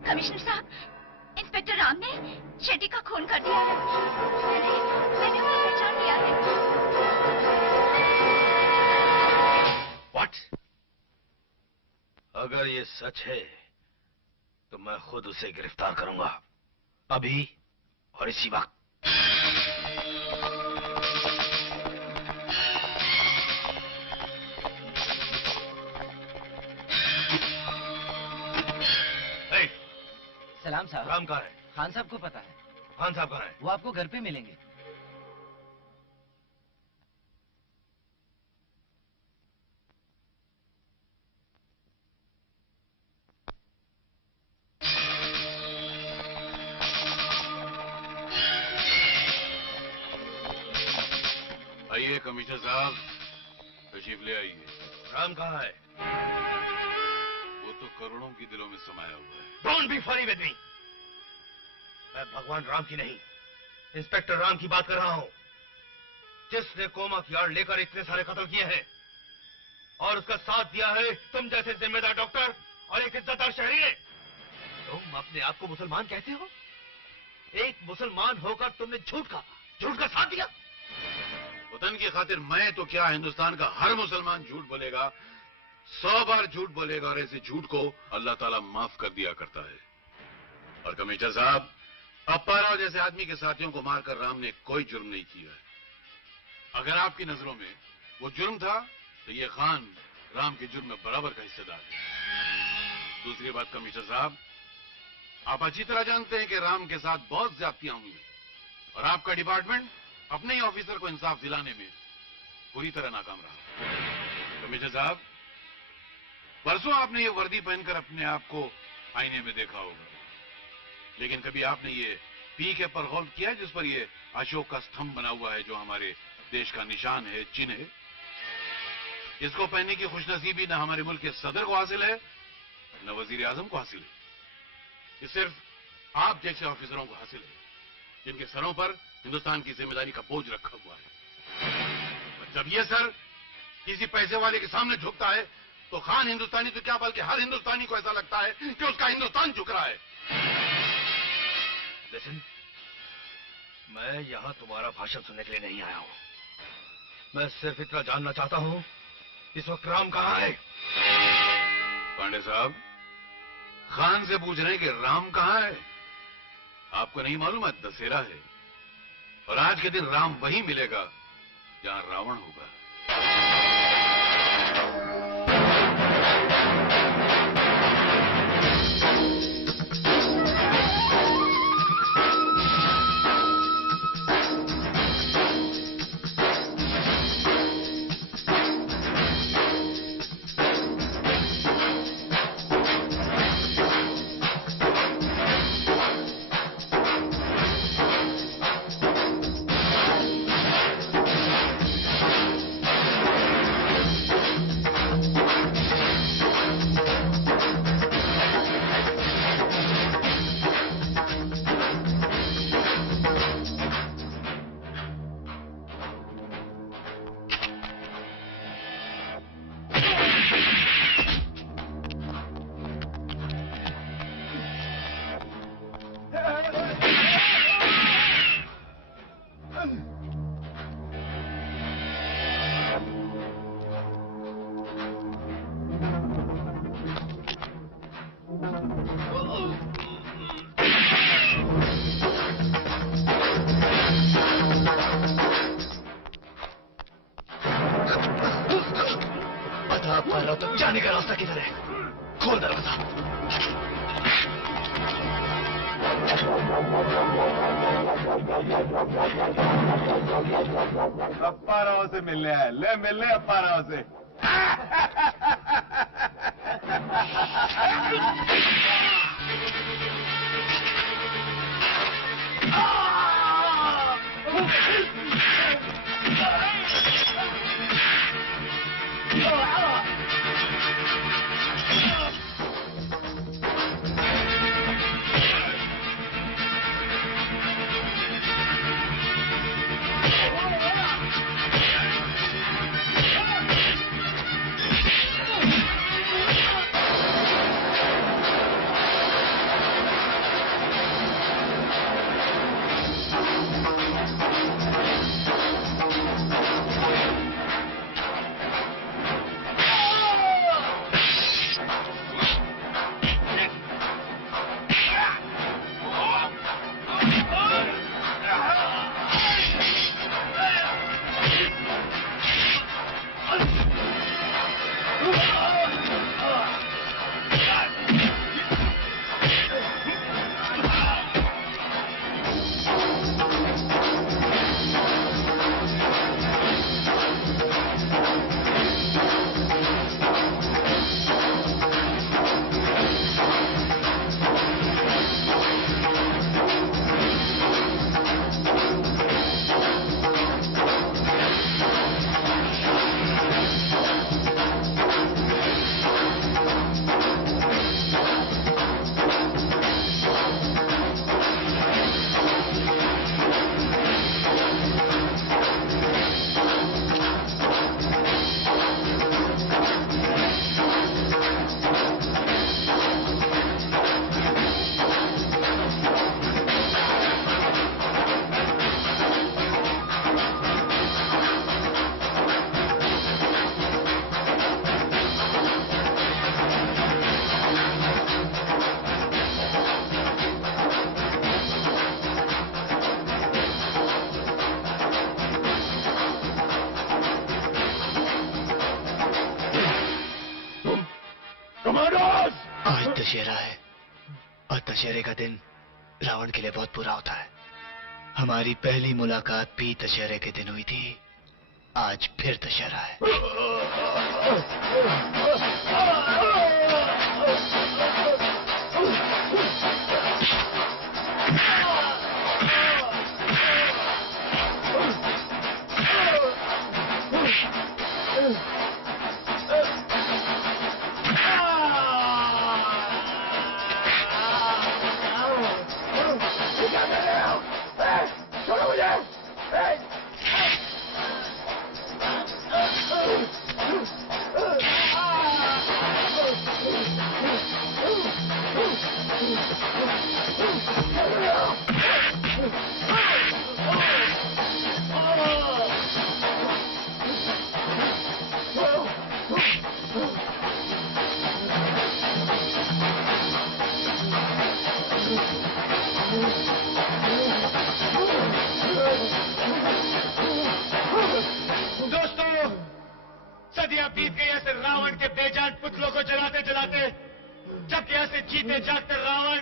कमिश्नर साहब, इंस्पेक्टर राम ने शेट्टी का खून कर दिया है। मैंने उसे पहचान लिया है। What? अगर ये सच है तो मैं खुद उसे गिरफ्तार करूंगा, अभी और इसी वक्त। सलाम साहब। राम कहाँ है? खान साहब को पता है। खान साहब कहाँ है? वो आपको घर पे मिलेंगे। आइए कमिश्नर साहब, तशरीफ ले आइए। राम कहाँ है? वो तो करोड़ों की दिलों में समाया हुआ है। Don't be funny with me. मैं भगवान राम की नहीं, इंस्पेक्टर राम की बात कर रहा हूं, जिसने कोमा की आड़ लेकर इतने सारे कत्ल किए हैं और उसका साथ दिया है तुम जैसे जिम्मेदार डॉक्टर और एक इज्जतदार शहरी ने। तुम अपने आप को मुसलमान कहते हो? एक मुसलमान होकर तुमने झूठ का साथ दिया। वतन की खातिर मैं तो क्या, हिंदुस्तान का हर मुसलमान झूठ बोलेगा, 100 बार झूठ बोलेगा, और ऐसे झूठ को अल्लाह ताला माफ कर दिया करता है। और कमिश्नर साहब, अप्पाराव जैसे आदमी के साथियों को मारकर राम ने कोई जुर्म नहीं किया है। अगर आपकी नजरों में वो जुर्म था तो ये खान राम के जुर्म में बराबर का हिस्सेदार है। दूसरी बात कमिश्नर साहब, आप अच्छी तरह जानते हैं कि राम के साथ बहुत ज्यादतियां हुई और आपका डिपार्टमेंट अपने ही ऑफिसर को इंसाफ दिलाने में पूरी तरह नाकाम रहा। कमिश्नर साहब, परसों आपने ये वर्दी पहनकर अपने आप को आईने में देखा होगा, लेकिन कभी आपने ये पी के पर गौर किया जिस पर ये अशोक का स्तंभ बना हुआ है, जो हमारे देश का निशान है, चिन्ह है? इसको पहनने की खुशनसीबी न हमारे मुल्क के सदर को हासिल है न वजीर आजम को हासिल है। ये सिर्फ आप जैसे ऑफिसरों को हासिल है, जिनके सरों पर हिंदुस्तान की जिम्मेदारी का बोझ रखा हुआ है। और जब ये सर किसी पैसे वाले के सामने झुकता है तो खान हिंदुस्तानी तो क्या, बल्कि हर हिंदुस्तानी को ऐसा लगता है कि उसका हिंदुस्तान झुक रहा है। लेकिन मैं यहां तुम्हारा भाषण सुनने के लिए नहीं आया हूं। मैं सिर्फ इतना जानना चाहता हूं, इस वक्त राम कहाँ है? पांडे साहब, खान से पूछ रहे हैं कि राम कहाँ है? आपको नहीं मालूम, आज दशहरा है और आज के दिन राम वहीं मिलेगा जहां रावण होगा। भाग पा रहा हो तो जाने का रास्ता किधर है? खोल दरवाजा। अप्पा राव से मिलने आए। ले मिलने अप्पा राव से। आज दशहरा है और दशहरे का दिन रावण के लिए बहुत बुरा होता है। हमारी पहली मुलाकात भी दशहरे के दिन हुई थी। आज फिर दशहरा है। सदियां बीत गई ऐसे रावण के बेजान पुतलों को जलाते जलाते, जबकि ऐसे जीते जागते रावण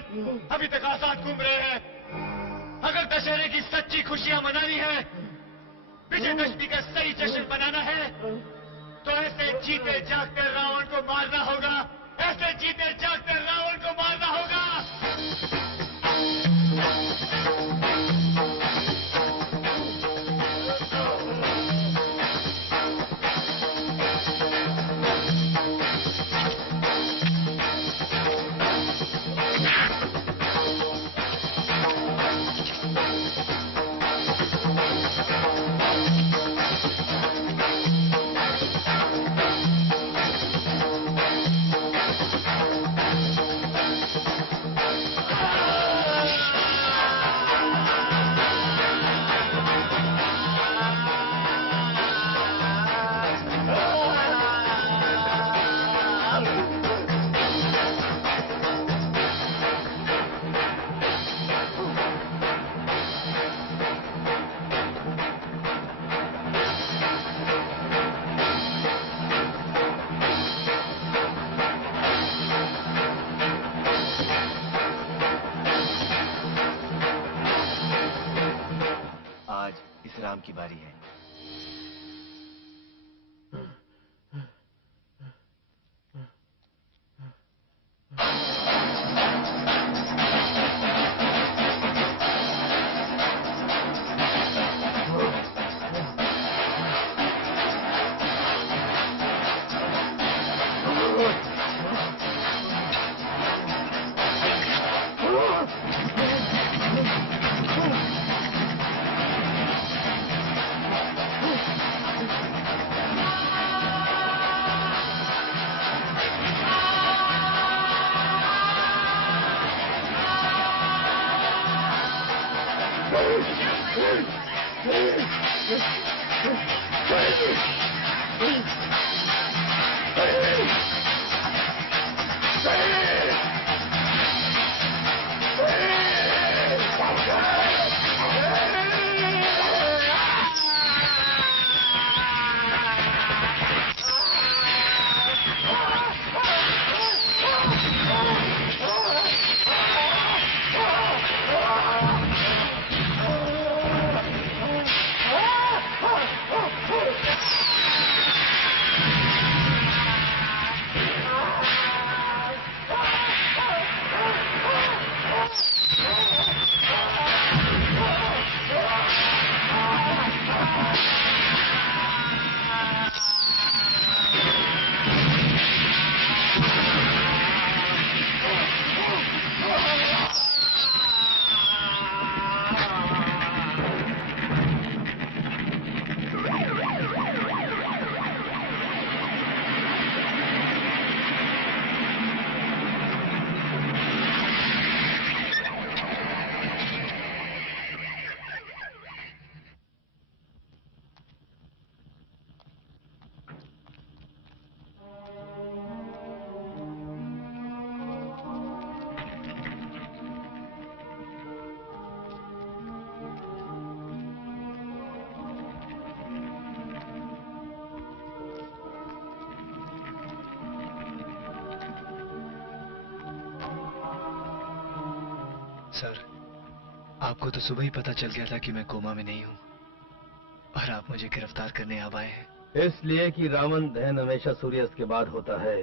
अभी तक आजाद घूम रहे हैं। अगर दशहरे की सच्ची खुशियां मनानी है, विजयदशमी का सही जश्न मनाना है, तो ऐसे जीते जागते रावण को मारना होगा। ऐसे जीते जागते रावण को मारना होगा। की बारी है। सर, आपको तो सुबह ही पता चल गया था कि मैं कोमा में नहीं हूं और आप मुझे गिरफ्तार करने अब आए हैं। इसलिए कि रावण दहन हमेशा सूर्यास्त के बाद होता है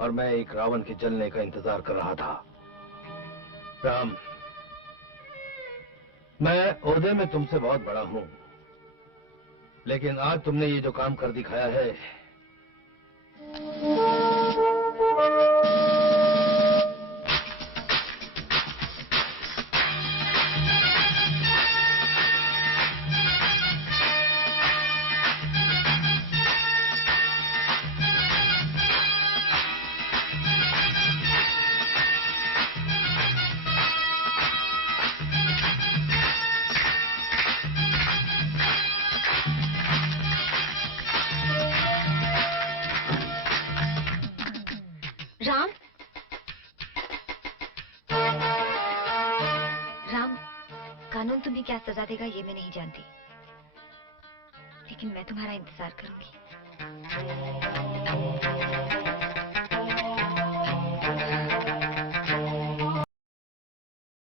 और मैं एक रावण के जलने का इंतजार कर रहा था। राम, मैं ओहदे में तुमसे बहुत बड़ा हूं, लेकिन आज तुमने ये जो काम कर दिखाया है कानून तुम्हें क्या सजा देगा ये मैं नहीं जानती, लेकिन मैं तुम्हारा इंतजार करूंगी।